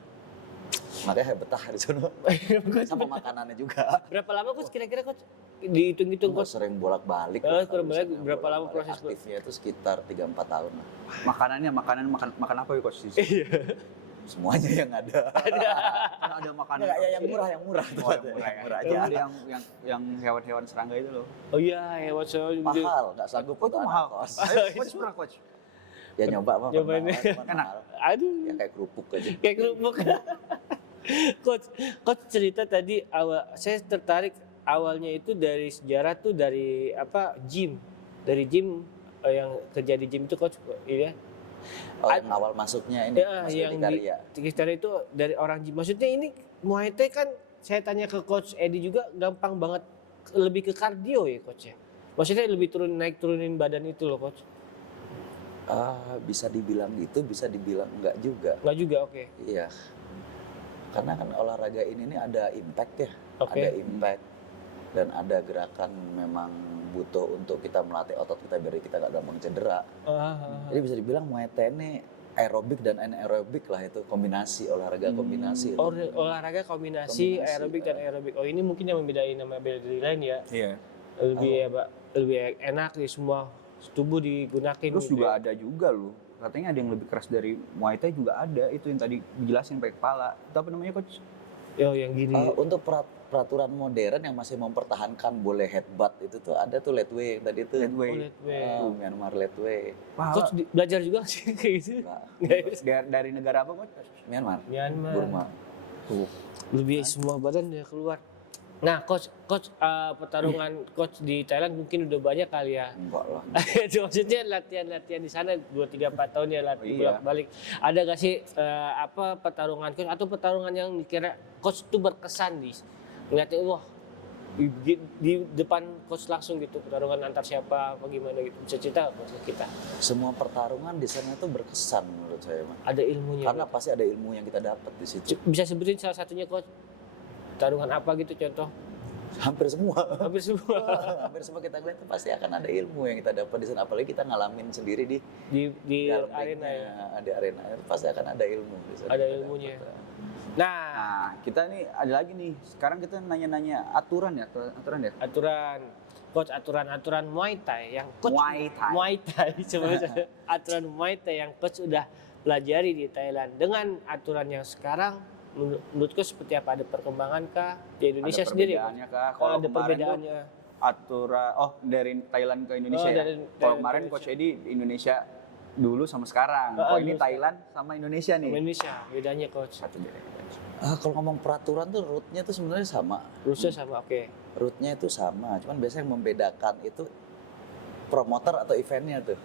Makanya betah di sana. Sama makanannya juga. Berapa lama coach kira-kira coach? Dihitung-hitung Nggak coach. sering bolak-balik. Oh, lah, kurang kalau lebih misalnya berapa lama bolak-balik. proses, Coach? Aktifnya itu sekitar 3-4 tahun lah. Makanan apa ya coach? Semuanya yang ada. Kan ada makanan. Nggak, ya, yang murah Oh, yang murah ya. murah Itu aja. yang hewan-hewan serangga itu loh. Oh iya, hewan soal Mahal, nggak sanggup Oh, itu untuk mahal. anak kos. Ayo, coach pernah coach. Ya nyoba mah Nyobain. pernah, cuman Enak. mahal. Aduh, Ya kayak kerupuk aja. kayak kerupuk. coach cerita tadi awal, saya tertarik awalnya itu dari sejarah tuh dari apa gym, dari gym yang kerja di gym itu coach, iya. Oh, yang awal masuknya ini Ya, Mas yang Yudi di Karya. sekitar itu dari orang gym. Maksudnya ini Muay Thai kan saya tanya ke coach Edi juga gampang banget, lebih ke kardio ya coach ya. Maksudnya lebih turunin badan itu loh coach. Bisa dibilang gitu, bisa dibilang enggak juga. Enggak juga, oke. Iya. Karena kan olahraga ini nih ada impact ya. Oke. Ada impact dan ada gerakan memang butuh untuk kita melatih otot kita biar kita nggak gampang cedera. Jadi bisa dibilang Muay Thai ini aerobik dan anaerobik lah, itu kombinasi olahraga kombinasi. itu. Olahraga kombinasi Kombinasi, aerobik dan aerobik. Oh, ini mungkin yang membedain sama bela diri lain ya. Iya. Lebih enak di semua tubuh digunakan. Terus gitu juga ya. ada juga loh. Katanya ada yang lebih keras dari Muay Thai juga ada. Itu yang tadi dijelasin pakai kepala. Itu apa namanya coach? Yo yang gini. Untuk peraturan modern yang masih mempertahankan boleh headbutt itu tuh ada tuh ledway tadi tuh. Ledway. Myanmar ledway. Coach belajar juga sih kayak gitu. Dari negara apa coach? Myanmar. Myanmar. Burma. Tuh. Lebih semua badan udah keluar. Nah, coach pertarungan coach di Thailand mungkin udah banyak kali ya. Enggak lah. Maksudnya latihan di sana 2 3 4 tahun ya Iya. latih bolak-balik. Ada gak sih apa pertarungan coach atau pertarungan yang dikira coach itu berkesan di ngeliatnya wah di depan coach langsung gitu pertarungan antar siapa apa gimana gitu. Bisa cerita coach ke kita. Semua pertarungan di sana itu berkesan menurut saya, Mas. Ada ilmunya. Karena pasti ada ilmu yang kita dapat di situ. Bisa sebutin salah satunya coach. Pertarungan apa gitu contoh? Hampir semua. Hampir semua. Hampir semua kita lihat itu pasti akan ada ilmu yang kita dapat di sana. Apalagi kita ngalamin sendiri di di dalam arena ya. ringnya, di arena pasti akan ada ilmu di sana. Ada Kita ilmunya. dapat. Nah, Nah, kita nih ada lagi nih. Sekarang kita nanya-nanya aturan ya, aturan ya. aturan Muay Thai yang coach Muay Thai. coba aturan Muay Thai yang coach udah pelajari di Thailand dengan aturan yang sekarang menurut coach seperti apa, ada perkembangan kah di Indonesia Ada sendiri? perbedaannya kah? Kalau Ada kemarin tuh perbedaannya. aturan dari Thailand ke Indonesia Oh, ya. dari Kalau Thailand kemarin ke coach Edi Indonesia dulu sama sekarang. Oh, Oh, ini dulu Thailand sama Indonesia nih. Sama Indonesia bedanya coach. Satu beda. Kalau ngomong peraturan tuh rootnya tuh sebenarnya sama. Rusia sama oke. Rootnya itu sama. Cuman biasanya yang membedakan itu promotor atau eventnya tuh.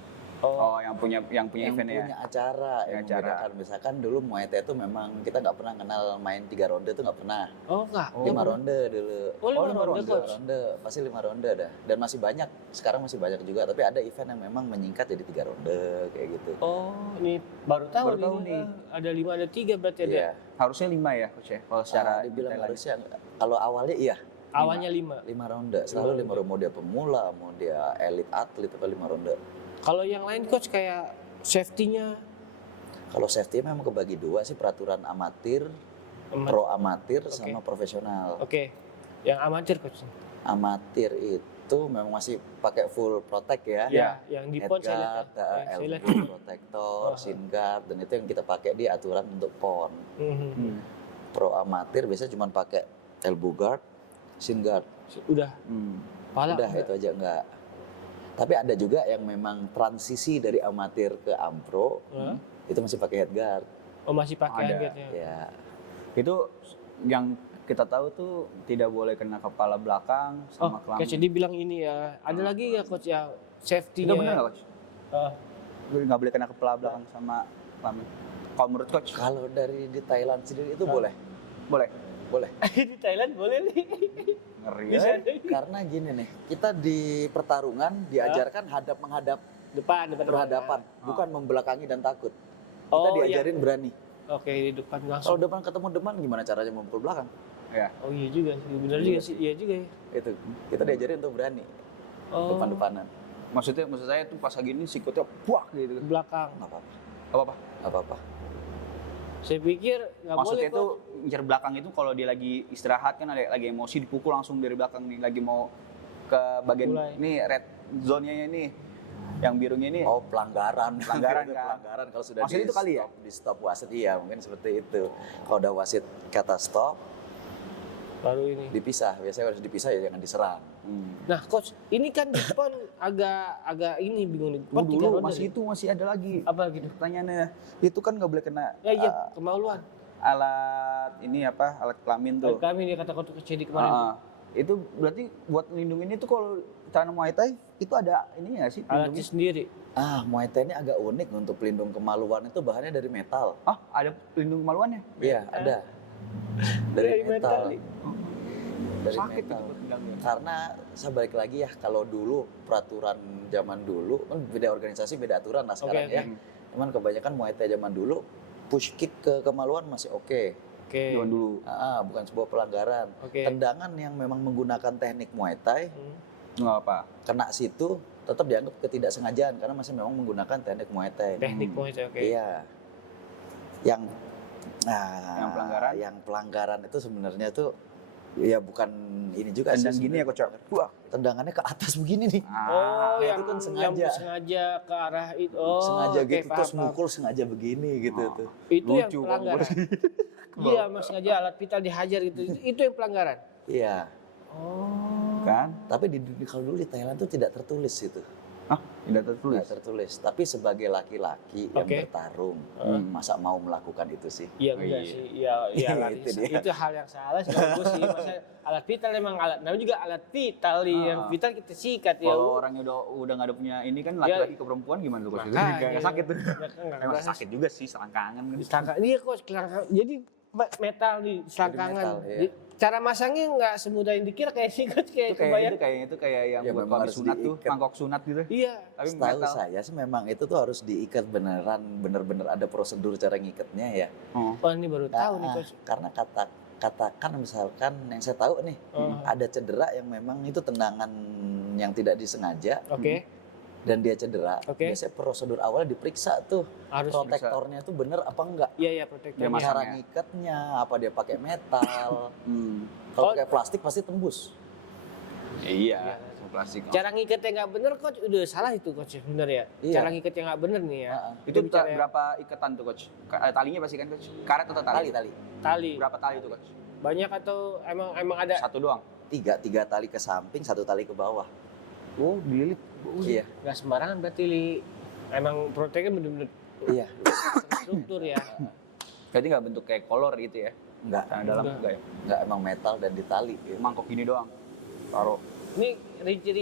Oh, yang punya yang event ya. punya acara Yang yang acara. membedakan. Misalkan dulu Muay Thai itu memang kita nggak pernah kenal main 3 ronde tuh nggak pernah. Oh enggak. 5 ronde dulu. Oh, 5 lima ronde ronde. coach. Ronde, pasti 5 ronde dah. Dan masih banyak, sekarang masih banyak juga. Tapi ada event yang memang menyingkat jadi 3 ronde kayak gitu. Oh, ini baru tahu Baru tahu nih. nih. Ada 5 ada 3 berarti ada. Iya. Harusnya 5 ya coach ya. Kalau secara Dibilang Thailand. harusnya, kalau awalnya iya. Awalnya 5. 5 ronde, selalu 5 ronde. Mau dia pemula, mau dia elite atlet, apa 5 ronde. Kalau yang lain coach kayak safety-nya Kalau safety memang kebagi 2 sih, peraturan amatir, pro amatir, sama profesional. Oke. Yang amatir coach. Amatir itu memang masih pakai full protect ya. Ya, yang di pon saya lihat. Headguard, Ya, saya lihat. elbow protector, shin guard, dan itu yang kita pakai di aturan untuk pon. Mhm. Pro amatir biasanya cuma pakai elbow guard, shin guard. Udah. Pala. Udah itu aja enggak. Tapi ada juga yang memang transisi dari amatir ke ampro, Hah? itu masih pakai headguard. Oh masih pakai Ada. headguard-nya. Ya. Itu yang kita tahu tuh tidak boleh kena kepala belakang Oh, sama coach kelamin. dibilang ini ya. Ada lagi ya coach yang safety-nya. Itu benar nggak coach? Ah. Nggak boleh kena kepala belakang sama kelamin. Kalau menurut coach, Kalau dari di Thailand sendiri itu boleh. boleh. Boleh. Di Thailand boleh nih. Ngeri Bisa ya. nih. Karena gini nih, kita di pertarungan diajarkan hadap menghadap Depan. berhadapan, bukan membelakangi dan takut. Kita Oh, iya. diajarin berani. Oke, di depan Kalau langsung. depan ketemu depan gimana caranya memukul belakang? Ya. Oh iya juga sih, benar juga sih. Iya juga ya. Itu kita diajarin untuk berani Oh, depan-depanan. Maksud saya tuh pas lagi ini sikutnya buak gitu. ke belakang. Nggak apa-apa, Apa-apa? nggak apa-apa. Saya pikir nggak boleh Maksudnya kok. tuh ngincer belakang itu kalau dia lagi istirahat kan ada lagi emosi dipukul langsung dari belakang nih lagi mau ke bagian Mulai. ini red zone-nya ini yang birunya ini. Oh, pelanggaran. Pelanggaran, Itu kan? pelanggaran kalau sudah Maksudnya itu kali ya? di stop wasit, iya mungkin seperti itu. Kalau udah wasit kata stop, Baru ini. dipisah. Biasanya harus dipisah ya, jangan diserang. Nah, coach, ini kan di depan agak ini bingung nih. Oh, Depan tiga dulu ronde masih nih. itu masih ada lagi. Apa gitu? Pertanyaannya itu kan nggak boleh kena Ya iya, kemaluan. alat ini apa alat kelamin tuh. Kami nih kata coach Cedi kemarin. Ah, itu berarti buat lindungin itu kalau cara Muay Thai itu ada ini ya sih Alatnya pelindungnya? sendiri. Muay Thai ini agak unik untuk pelindung kemaluan itu bahannya dari metal. Ah, ada pelindung kemaluannya? Iya, ada. Dari Dari metal. nih. Dari Sakit metal. itu pinggangnya. Karena saya balik lagi ya, kalau dulu peraturan zaman dulu kan beda organisasi beda aturan lah sekarang Oke, ya. Cuman kebanyakan Muay Thai zaman dulu push kick ke kemaluan masih oke. Oke. Zaman dulu. Bukan sebuah pelanggaran. Oke. Tendangan yang memang menggunakan teknik Muay Thai Nggak apa. kena situ tetap dianggap ketidaksengajaan karena masih memang menggunakan teknik Muay Thai. Teknik Muay Thai, oke. Iya. Yang pelanggaran? Yang pelanggaran itu sebenarnya tuh ya bukan ini juga Tendang sih. gini ya sebenarnya. coach. Wah. Tendangannya ke atas begini nih. Oh, itu yang kan sengaja. sengaja. Ke arah itu. Oh, Sengaja oke, gitu terus paham. mukul sengaja begini gitu Oh. tuh. Itu yang Lucu, pelanggaran. Iya, mas sengaja alat vital dihajar gitu. Itu yang pelanggaran. Iya. Oh. Kan? Tapi kalau dulu di Thailand tuh tidak tertulis itu. Ah, tidak tertulis. Tidak tertulis. Tapi sebagai laki-laki yang Oke. bertarung, masa mau melakukan itu sih? Iya Oh, enggak iya. sih. Iya, iya Itu itu, dia. itu hal yang salah sih kalau gue sih. Masa alat vital emang alat namanya juga alat vital yang vital kita sikat ya. Kalau orangnya udah nggak ada punya ini kan laki-laki ke perempuan gimana tuh coach? Makanya. Nggak sakit tuh. Nggak Emang bahas. sakit juga sih selangkangan kan. Selangkang, iya kok selangkang. Jadi metal di selangkangan. metal, iya. Cara masangnya nggak semudah yang dikira kayak sih coach kayak kebayang. Itu kayak yang Ya, buat memang kami harus sunat tuh, diikat. mangkok sunat gitu. Iya. Tapi Setahu metal. saya sih memang itu tuh harus diikat beneran, bener-bener ada prosedur cara ngikatnya ya. Oh. Oh ini baru tahu nih coach. Karena katakan misalkan yang saya tahu nih, ada cedera yang memang itu tendangan yang tidak disengaja Oke. dan dia cedera. Oke. Biasanya prosedur awalnya diperiksa tuh Harus. protektornya tuh bener apa enggak. Iya iya protektor. Dia masang. Cara Masangnya. ngikatnya, apa dia pakai metal. Oh. Kalau pakai plastik pasti tembus. Iya, sama plastik. Cara ngikatnya nggak bener coach udah salah itu coach bener ya. Iya. Cara ngikatnya nggak bener nih ya. Itu bicara yang- berapa ikatan tuh coach? Talinya pasti kan coach? Karet atau tali? Tali. Tali. Berapa tali tuh coach? Banyak atau emang ada? Satu doang. Tiga tali ke samping, satu tali ke bawah. Oh, dililit. Iya. Nggak sembarangan berarti Li. Emang proteknya bener-bener Iya. struktur ya. Berarti nggak bentuk kayak kolor gitu ya? Enggak, Tanah dalam Enggak. enggak ya? enggak emang metal dan ditali. Gitu. Mangkok gini doang. Taruh. Ini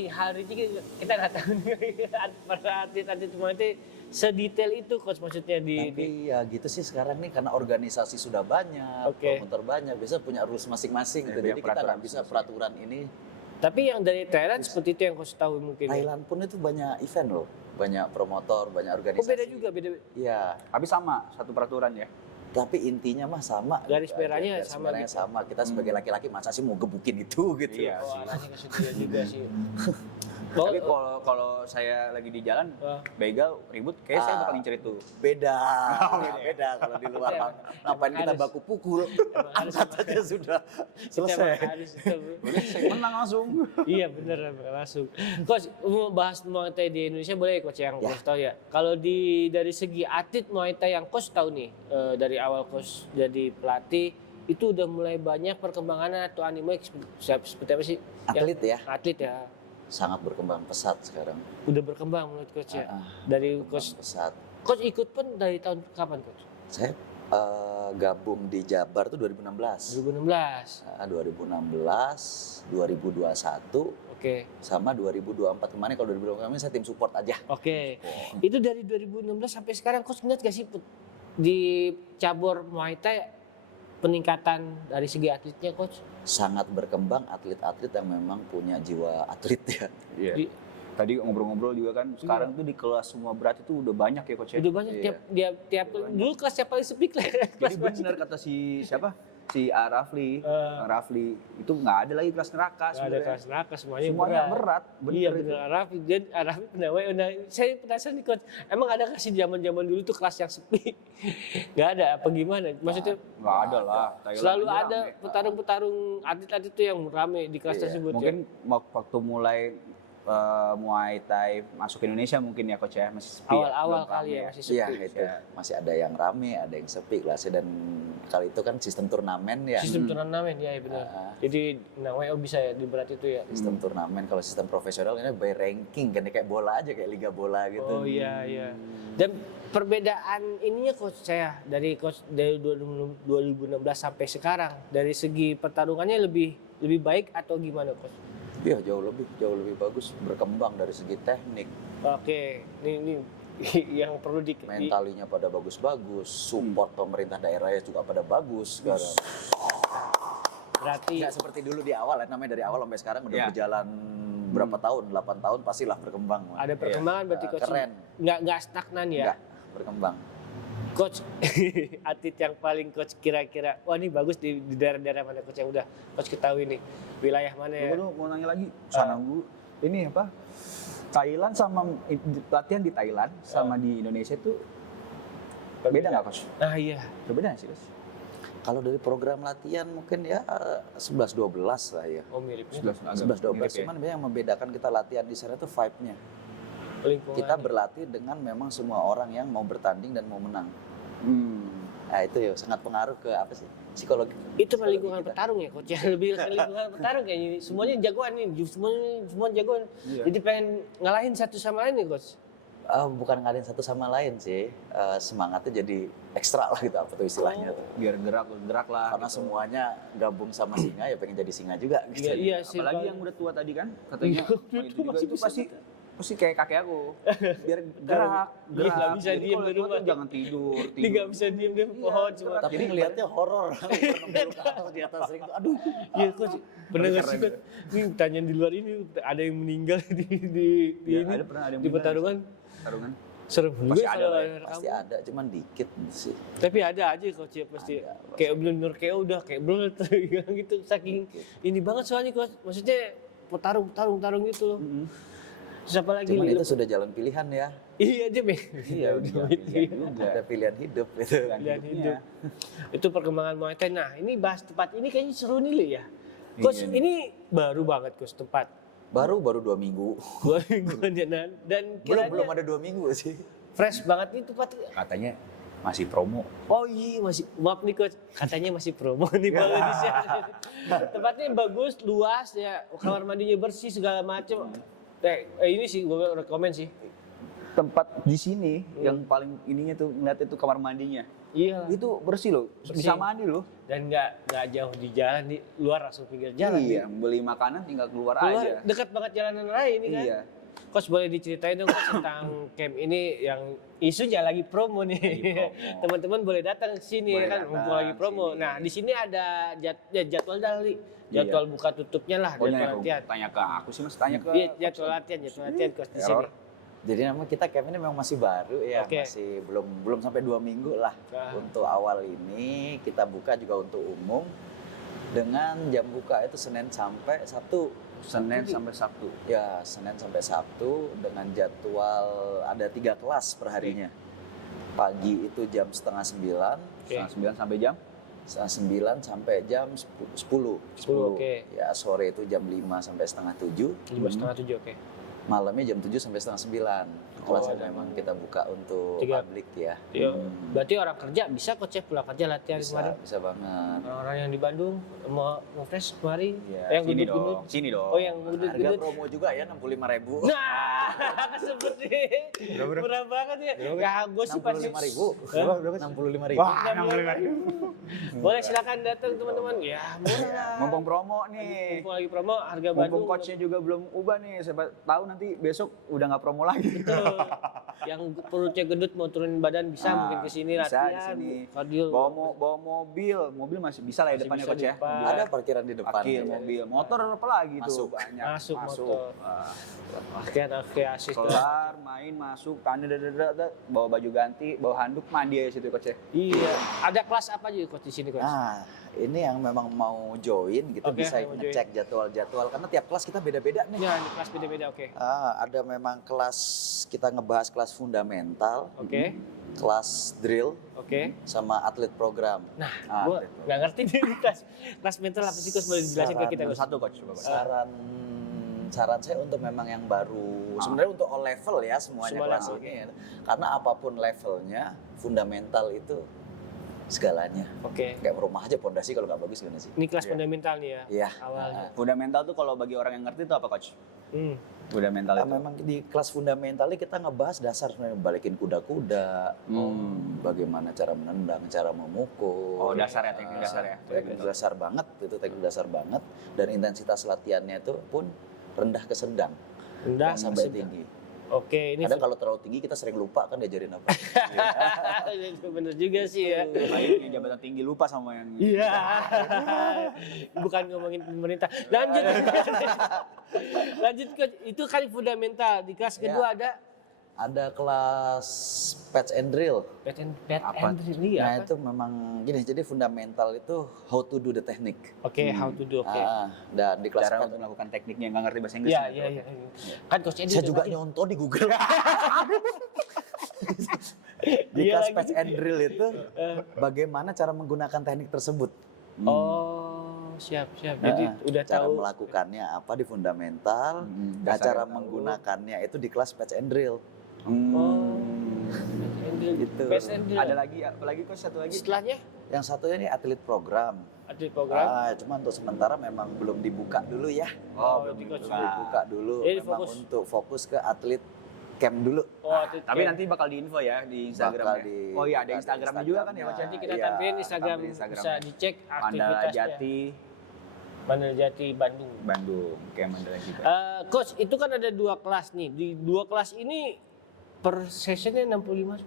hal Ricci kita nggak tahu nih. Para atlet-atlet semua itu sedetail itu coach maksudnya di Tapi ya gitu sih sekarang nih karena organisasi sudah banyak, Oke. promotor banyak, bisa punya rules masing-masing gitu. Ya, Jadi punya kita peraturan nggak bisa masing-masing. peraturan ini. Tapi yang dari Thailand seperti itu yang coach tahu mungkin. ya? Thailand pun itu banyak event loh, banyak promotor, banyak Oh organisasi. beda juga beda. Iya, Tapi sama, satu peraturan ya. tapi intinya mah sama. Garis gitu aja. merahnya Garis sama merahnya gitu. sama. Kita sebagai laki-laki masa sih mau gebukin itu gitu. Iya. Oh, sih. arahnya ke situ ya juga sih. Tapi kalau saya lagi di jalan Wah. begal ribut, kayak saya bakal ngincer itu. Beda, beda kalau di luar. Emang Ngapain kita harus. baku pukul? Emang harus Angkat aja sudah Kita selesai. emang harus itu. Menang langsung. Iya bener langsung. Coach mau bahas Muay Thai di Indonesia boleh coach yang Ya. coach tahu ya. Kalau dari segi atlet Muay Thai yang coach tahu nih dari awal coach jadi pelatih itu udah mulai banyak perkembangannya atau anime seperti apa sih? Atlet ya, Atlet ya sangat berkembang pesat sekarang. udah berkembang menurut coach ya. Ah, Dari berkembang coach pesat. coach ikut pun dari tahun kapan coach? Saya gabung di Jabar tuh 2016. 2016. 2016, 2021, Oke. sama 2024 kemarin. Kalau 2024 kemarin saya tim support aja. Oke. Itu dari 2016 sampai sekarang coach ngeliat gak sih Put, di cabur Muay Thai peningkatan dari segi atletnya coach? Sangat berkembang atlet-atlet yang memang punya jiwa atlet ya. Iya. Di- Tadi ngobrol-ngobrol juga kan, sekarang tuh di kelas semua berat itu udah banyak ya coach ya? Udah banyak tiap dulu kelas siapa paling sepi lah. Jadi benar kata si siapa? Si Rafli, Rafli itu nggak ada lagi kelas neraka Nggak ada sebenarnya. kelas neraka, semuanya berat. Bener Iya itu. benar, Arafi dan Arafi kenapa? Saya penasaran nih coach, emang ada nggak sih zaman dulu tuh kelas yang sepi? Nggak ada apa gimana? Maksudnya Nggak ada lah. Thailand selalu aja ada rame. petarung-petarung atlet-atlet tuh yang rame di kelas Iya, tersebut. Mungkin waktu mulai Muay Thai masuk ke Indonesia mungkin ya coach ya, masih sepi. awal-awal belum kali rame ya masih sepi. Iya itu masih ada yang rame, ada yang sepi kelasnya, dan kali itu kan sistem turnamen ya. Sistem turnamen ya benar. Jadi WO bisa ya di berat itu ya. Sistem turnamen, kalau sistem profesional ini by ranking kan, kayak bola aja, kayak liga bola gitu. Oh iya iya. Dan perbedaan ininya coach saya dari 2016 sampai sekarang dari segi pertarungannya lebih baik atau gimana coach? Iya jauh lebih bagus, berkembang dari segi teknik, Oke, ini yang perlu mentalinya pada bagus-bagus, support pemerintah daerahnya juga pada bagus sekarang. berarti Nggak seperti dulu di awal, namanya dari awal sampai sekarang udah Iya. berjalan berapa tahun, 8 tahun pastilah berkembang. ada perkembangan berarti coach. Keren. Nggak stagnan ya. Nggak, berkembang. Coach, atlet yang paling coach kira-kira, wah ini bagus di daerah-daerah mana coach yang udah coach ketahui nih, wilayah mana ya? Gue mau nanya lagi, sana dulu. Ini apa? Thailand sama latihan di Thailand sama di Indonesia itu beda nggak coach? Ah iya, Beda nggak sih coach? Kalau dari program latihan mungkin ya 11-12 lah ya. oh mirip. 11-12, cuman yang membedakan kita latihan di sana tuh vibe-nya. Lingkungan. Kita berlatih dengan memang semua orang yang mau bertanding dan mau menang. Nah itu ya sangat pengaruh ke apa sih, psikologi. Itu mah psikologi lingkungan kita. petarung ya coach ya, lebih ke lingkungan petarung kayaknya. Semuanya jagoan nih, semua jagoan. Iya. Jadi pengen ngalahin satu sama lain nih coach. Bukan ngadain satu sama lain sih, semangatnya jadi ekstra lah gitu, apa tuh istilahnya tuh. Biar gerak lah. Karena gitu. semuanya gabung sama singa ya pengen jadi singa juga gitu. Iya sih. Apalagi yang udah tua tadi kan, katanya Iya, oh, itu juga masih itu bisa pasti kayak kakek aku. Biar gerak. Dia nggak bisa Jadi diem kalau di tua rumah. tuh jangan tidur. Dia nggak bisa diem di pohon cuma. gerak. Tapi ngelihatnya horor. Di atas ring tuh, aduh. Iya coach, pernah nggak sih coach? Ini tanya di luar ini ada yang meninggal di Ya, ini ada pernah ada yang di meninggal. pertarungan. Pertarungan. Serem juga Pasti ada kalau lah ya. air Pasti kamu. ada, cuman dikit sih. Tapi ada aja coach ya pasti. Ada, pasti. Kayak bener-bener kayak udah kayak belum gitu saking ini banget soalnya coach. Maksudnya tarung gitu loh. Terus apa lagi? Cuman itu sudah jalan pilihan ya. Iya aja me. Iya, udah pilihan juga. Ada pilihan hidup gitu. Pilihan Pilihan hidupnya. hidup. Itu perkembangan Muay Thai. Nah ini bahas tempat ini kayaknya seru nih Li, ya. Coach Iya, ini baru banget coach tempat. Baru 2 minggu. 2 mingguan ya Nan. Dan Belum kiranya ada 2 minggu sih. fresh banget nih tempat. Katanya masih promo. Oh iya masih, maaf nih coach, katanya masih promo nih Bang Indonesia. Tempatnya bagus, luas ya, kamar mandinya bersih segala macam. Ini sih gue rekomen sih. Tempat di sini yang paling ininya tuh ngeliat itu kamar mandinya. Iya. Itu bersih loh, bisa mandi loh. Dan nggak jauh di jalan, di luar langsung pinggir jalan. Iya, beli makanan tinggal keluar aja. Dekat banget jalanan raya ini kan. Iya. Coach boleh diceritain dong Coach, tentang camp ini yang isunya lagi promo nih. promo. Teman-teman boleh datang ke sini Boleh kan, datang mumpung lagi promo. sini. Nah di sini ada jadwal dari jadwal buka tutupnya lah, Oh, jadwal latihan. tanya ke aku sih mas, tanya ke Iya jadwal latihan Coach di sini. Error. Jadi namanya kita camp ini memang masih baru ya, Oke. masih belum sampai 2 minggu lah. Nah. Untuk awal ini kita buka juga untuk umum dengan jam buka itu Senin sampai Sabtu. Senin sampai Sabtu. Ya, Senin sampai Sabtu dengan jadwal ada 3 kelas per harinya. Pagi itu jam setengah 9, Oke. Setengah 9 sampai jam. setengah 9 sampai jam 10. 10, oke. Ya, sore itu jam 5 sampai setengah 7. 5:30 oke. Malamnya jam 7 sampai setengah 9. Kelas yang memang kita buka untuk Tiga. publik ya. Iya. Berarti orang kerja bisa Coach ya pulang kerja latihan Bisa, kemarin. bisa banget. Orang-orang yang di Bandung mau fresh kemarin. Iya, yang sini gendut-gendut. dong, sini dong. Oh yang Harga gendut-gendut. promo juga ya 65.000. Nah, kesebut nih. Murah banget ya. Ya, gue sih pasti 65.000. Hah? 65.000. Wah, 65.000. Boleh silakan datang teman-teman. Ya, murah lah. Mumpung promo nih. Mumpung lagi promo harga Mumpung Bandung. coachnya juga belum ubah nih. Siapa tahu nanti besok udah nggak promo lagi. Betul. yang perutnya gendut mau turunin badan bisa mungkin ke sini bisa latihan. di sini. Cardio. Bawa mobil masih bisa lah ya Masih depannya bisa coach di ya. depan. Ada parkiran di depan. Parkir mobil, motor apa lagi tuh Masuk. banyak. Masuk motor. Wah. Latihan asik. Kelar, main, masuk, tanda, bawa baju ganti, bawa handuk, mandi ya situ coach ya. Iya. Ada kelas apa aja coach di sini coach? Nah, ini yang memang mau join gitu Oke, bisa mau ngecek jadwal-jadwal karena tiap kelas kita beda-beda nih. Ya, di kelas beda-beda oke. Ada memang kelas kita ngebahas kelas fundamental, Oke. kelas drill, Oke. sama atlet program. Nah, Ah, gua betul. nggak ngerti nih kelas mental apa sih coach, boleh dijelasin ke kita coach? Satu coach coba. Coach. Saran saya untuk memang yang baru, sebenarnya untuk all level ya semuanya Semua kelas level. ini ya. Karena apapun levelnya, fundamental itu segalanya. Oke. Kayak rumah aja pondasi kalau nggak bagus gimana sih? Ini kelas Iya. fundamental nih ya. Iya. Awalnya. Fundamental tuh kalau bagi orang yang ngerti itu apa coach? Fundamental itu. Memang di kelas fundamental ini kita ngebahas dasar sebenarnya balikin kuda-kuda, bagaimana cara menendang, cara memukul. Oh, dasar ya, teknik dasar ya. Teknik dasar banget, itu teknik dasar banget. Dan intensitas latihannya itu pun rendah ke sedang, Rendah nggak sampai sedang. tinggi. Oke, ini Kadang kalau terlalu tinggi kita sering lupa kan diajarin apa. bener juga sih ya. Yang jabatan tinggi lupa sama yang Iya. Bukan ngomongin pemerintah. Lanjut. Lanjut coach, itu kan fundamental. Di kelas kedua ada Ada kelas patch and drill. pet Apa? and drill Nah apa? itu memang gini, jadi fundamental itu how to do the technique. Oke, how to do. Oke. Dan di kelas cara patch untuk melakukan tekniknya nggak ngerti bahasa Inggris. Iya, gitu. iya. Kan coach Edi saya udah juga tadi. nyontoh di Google. Di Iya kelas lagi. patch and drill itu bagaimana cara menggunakan teknik tersebut. Oh, siap. Jadi udah Cara tahu. melakukannya apa di fundamental, nah Dasarnya cara tahu. menggunakannya itu di kelas patch and drill. Oh. Gitu. Patch and drill. Ada lagi, apalagi coach satu lagi. Setelahnya Yang satunya ini atlet program. atlet program. Cuma untuk sementara memang belum dibuka dulu ya. Oh, belum di dibuka. coach. Belum dibuka dulu. Jadi Memang fokus. untuk fokus ke atlet camp dulu. Oh, atlet Tapi camp. nanti bakal diinfo ya di Instagram. Bakal ya. di- Oh iya, ada bakal di Instagramnya juga kan ya coach. Nanti kita Iya, tampilin Instagram, tampilin Instagram. bisa dicek Mandala aktivitasnya. Jati, Mandala Jati Bandung. Bandung, kayak Mandala Jati. Coach, itu kan ada 2 kelas nih. Di 2 kelas ini per sessionnya 65.000,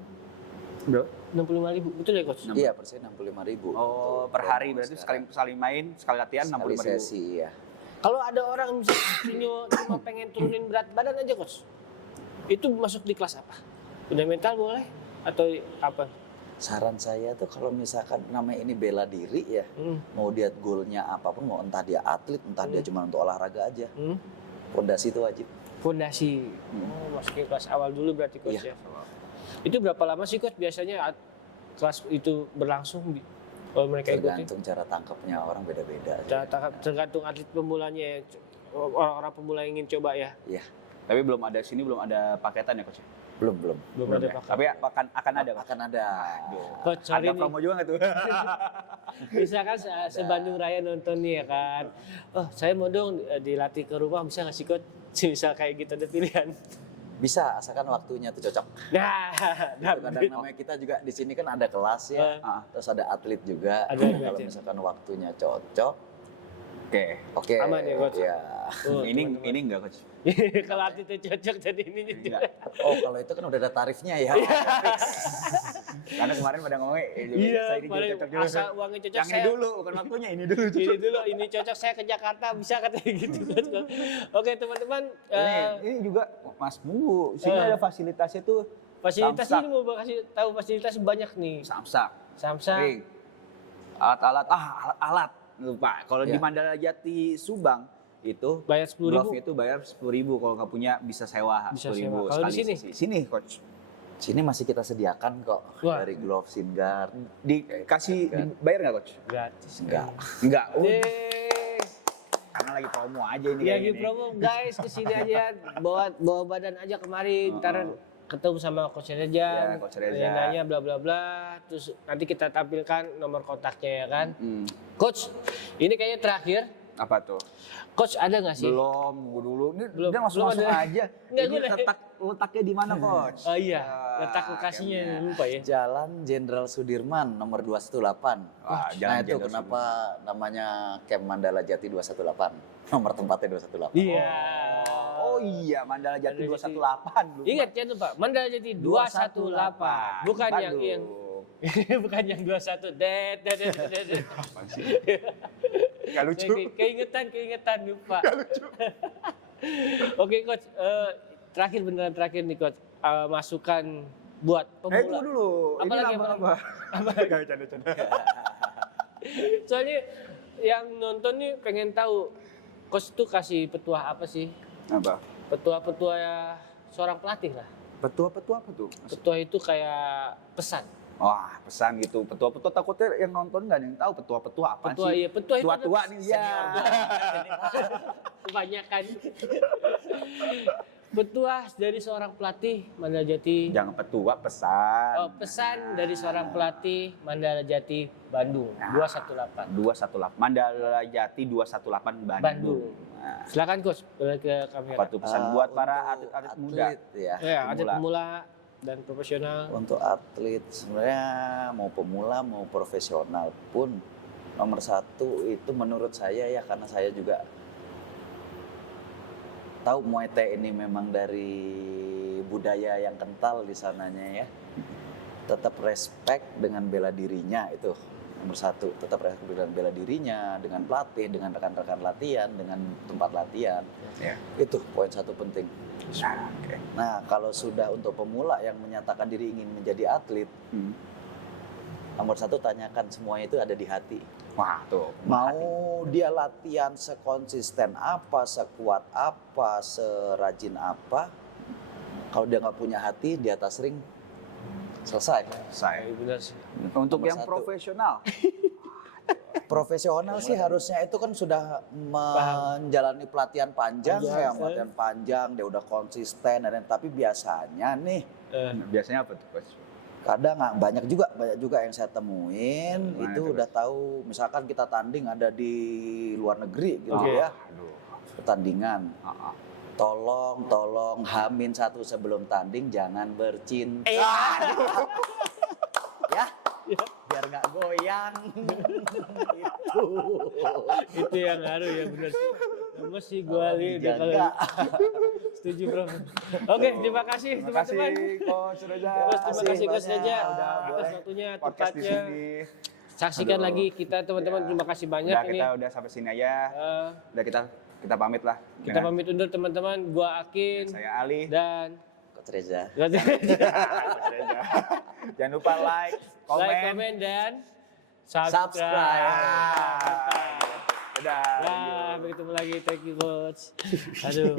betul ya coach? Iya, persen 65.000. Oh, per hari berarti sekali main, sekali latihan sekali 65.000. sesi ya. Kalau ada orang misalnya cuma pengen turunin berat badan aja coach, itu masuk di kelas apa? Fundamental boleh atau apa? Saran saya tuh kalau misalkan namanya ini bela diri ya, mau dia goalnya apapun, mau entah dia atlet, entah dia cuma untuk olahraga aja, fondasi itu wajib. Fondasi. Oh, masukin kelas awal dulu berarti coach Iya. ya. Itu berapa lama sih coach biasanya kelas itu berlangsung kalau mereka ikuti? Tergantung cara tangkapnya orang beda-beda. Tergantung atlet pemulanya ya. Orang-orang pemula yang ingin coba ya. Iya, Tapi belum ada paketan ya coach? belum. Belum ada ya? paket. Tapi akan ada coach. Akan ada. Coach, sorry Ada nih. promo juga nggak tuh? Misalkan se-Bandung Raya nonton nih ya kan. Oh, saya mau dong dilatih ke rumah, bisa nggak sih coach? Misal kayak gitu ada pilihan. Bisa, asalkan waktunya tuh cocok. Nah, Kadang namanya kita juga di sini kan ada kelas ya, terus ada atlet juga. Ada Kalau atlet. misalkan waktunya cocok, Oke. oke. Aman ya, Coach? Ya. Oh, Ini enggak coach. kalau atletnya cocok jadi ini juga. Oh, kalau itu kan udah ada tarifnya ya. Karena kemarin pada ngomongnya, Iya, saya ini paling cocok dulu. asal uangnya cocok Yang ini saya. dulu, bukan waktunya ini dulu. Ini dulu, ini cocok saya ke Jakarta bisa katanya gitu. Oke teman-teman, Ini juga Mas Bu, sini ada fasilitasnya tuh fasilitas Samsak. ini mau kasih tahu fasilitas banyak nih. Samsak, Samsak, ring, alat-alat. Lupa. Kalau di Iya. Mandala Jati Subang itu bayar 10.000. glove itu bayar 10.000, kalau nggak punya bisa sewa Bisa 10.000 sewa. Kalau di sekali sini? sesi. Sini coach. Sini masih kita sediakan kok Wah. dari glove Singard. Dikasih bayar nggak coach? Gratis. Enggak. Enggak. Yeay. Karena lagi promo aja ini Ya kayak di gini. promo guys kesini aja bawa badan aja kemari ntar ketemu sama Coach Reza, Ya, Coach Reza. nanya bla bla bla, terus nanti kita tampilkan nomor kontaknya ya kan. Coach, ini kayaknya terakhir. Apa tuh? Coach ada nggak sih? Belum, nunggu dulu. Ini Belum, udah langsung belum ada. aja. Nggak, Ini gue letaknya di mana coach? Oh iya, letak lokasinya campnya. lupa ya. Jalan Jenderal Sudirman nomor 218. Wah, Nah Jalan itu Jenderal kenapa namanya Camp Mandala Jati 218. Nomor tempatnya 218. Iya. Oh iya, Mandala Jati Mandala Jati. 218. Lupa. Ingat jangan lupa, Mandala Jati 218. Bukan yang bukan yang 21. Det. Apaan sih? Gak lucu. Keingetan lupa. Gak lucu. Oke coach, terakhir nih coach, masukan buat pemula. Tunggu dulu. Apa Ini lagi, apa? Gak canda-canda. Soalnya yang nonton nih pengen tahu coach tuh kasih petua apa sih? Apa? Petua seorang pelatih lah. Petua-petua apa tuh? Petua itu kayak pesan. Wah, pesan gitu. Petua-petua takutnya yang nonton nggak ada yang tahu petua-petua apa Petua sih? iya, petua itu Tua-tua ada- nih ya. Kebanyakan. Petua dari seorang pelatih Mandala Jati. Jangan petua, pesan. Oh, pesan dari seorang pelatih Mandala Jati Bandung 218. 218. Mandala Jati 218 Bandung. Bandung. Nah, Silakan coach, balik ke kamera. apa tuh pesan buat para Untuk atlet-atlet muda? ya. Ya, ada Pemula. pemula dan profesional. Untuk atlet sebenarnya mau pemula mau profesional pun nomor satu itu menurut saya ya, karena saya juga tahu Muay Thai ini memang dari budaya yang kental di sananya ya. Tetap respect dengan bela dirinya itu nomor satu. Tetap respect dengan bela dirinya, dengan pelatih, dengan rekan-rekan latihan, dengan tempat latihan. Ya. Itu poin satu penting. Nah, oke. Nah, kalau sudah untuk pemula yang menyatakan diri ingin menjadi atlet, nomor satu tanyakan semuanya itu ada di hati. Wah, tuh. Mau dia latihan sekonsisten apa, sekuat apa, serajin apa, kalau dia nggak punya hati di atas ring, selesai. Saya. Benar sih. Untuk Nomor yang satu. profesional. Profesional sih harusnya itu kan sudah menjalani pelatihan panjang ya, pelatihan panjang, dia udah konsisten, tapi biasanya nih Biasanya apa tuh, Coach? kadang banyak juga yang saya temuin Gimana itu tuh, udah tahu, misalkan kita tanding ada di luar negeri gitu Oke. ya, Aduh. pertandingan, Ah, ah. tolong Hamin satu sebelum tanding jangan bercinta ya, biar nggak goyang itu. Itu yang ngaruh ya, benar sih. Mesti gue lihat dia kalau Dijaga. setuju bro. Oke, terima kasih Terima kasih, teman-teman. Coach Reza. Terus terima kasih Coach banyak. Reza Udah atas boleh waktunya, podcast di tempatnya. sini. Saksikan Aduh. lagi kita teman-teman, Ya. terima kasih banyak Udah, ini. kita udah sampai sini aja. Eh, Udah kita pamit lah. kita pamit undur teman-teman. Gua Akin Saya Ali. dan Coach Reza. Coach Reza. Jangan lupa like, komen. like, komen dan Subscribe. Ah. Udah. Ya, sampai ketemu lagi. Thank you coach. Aduh.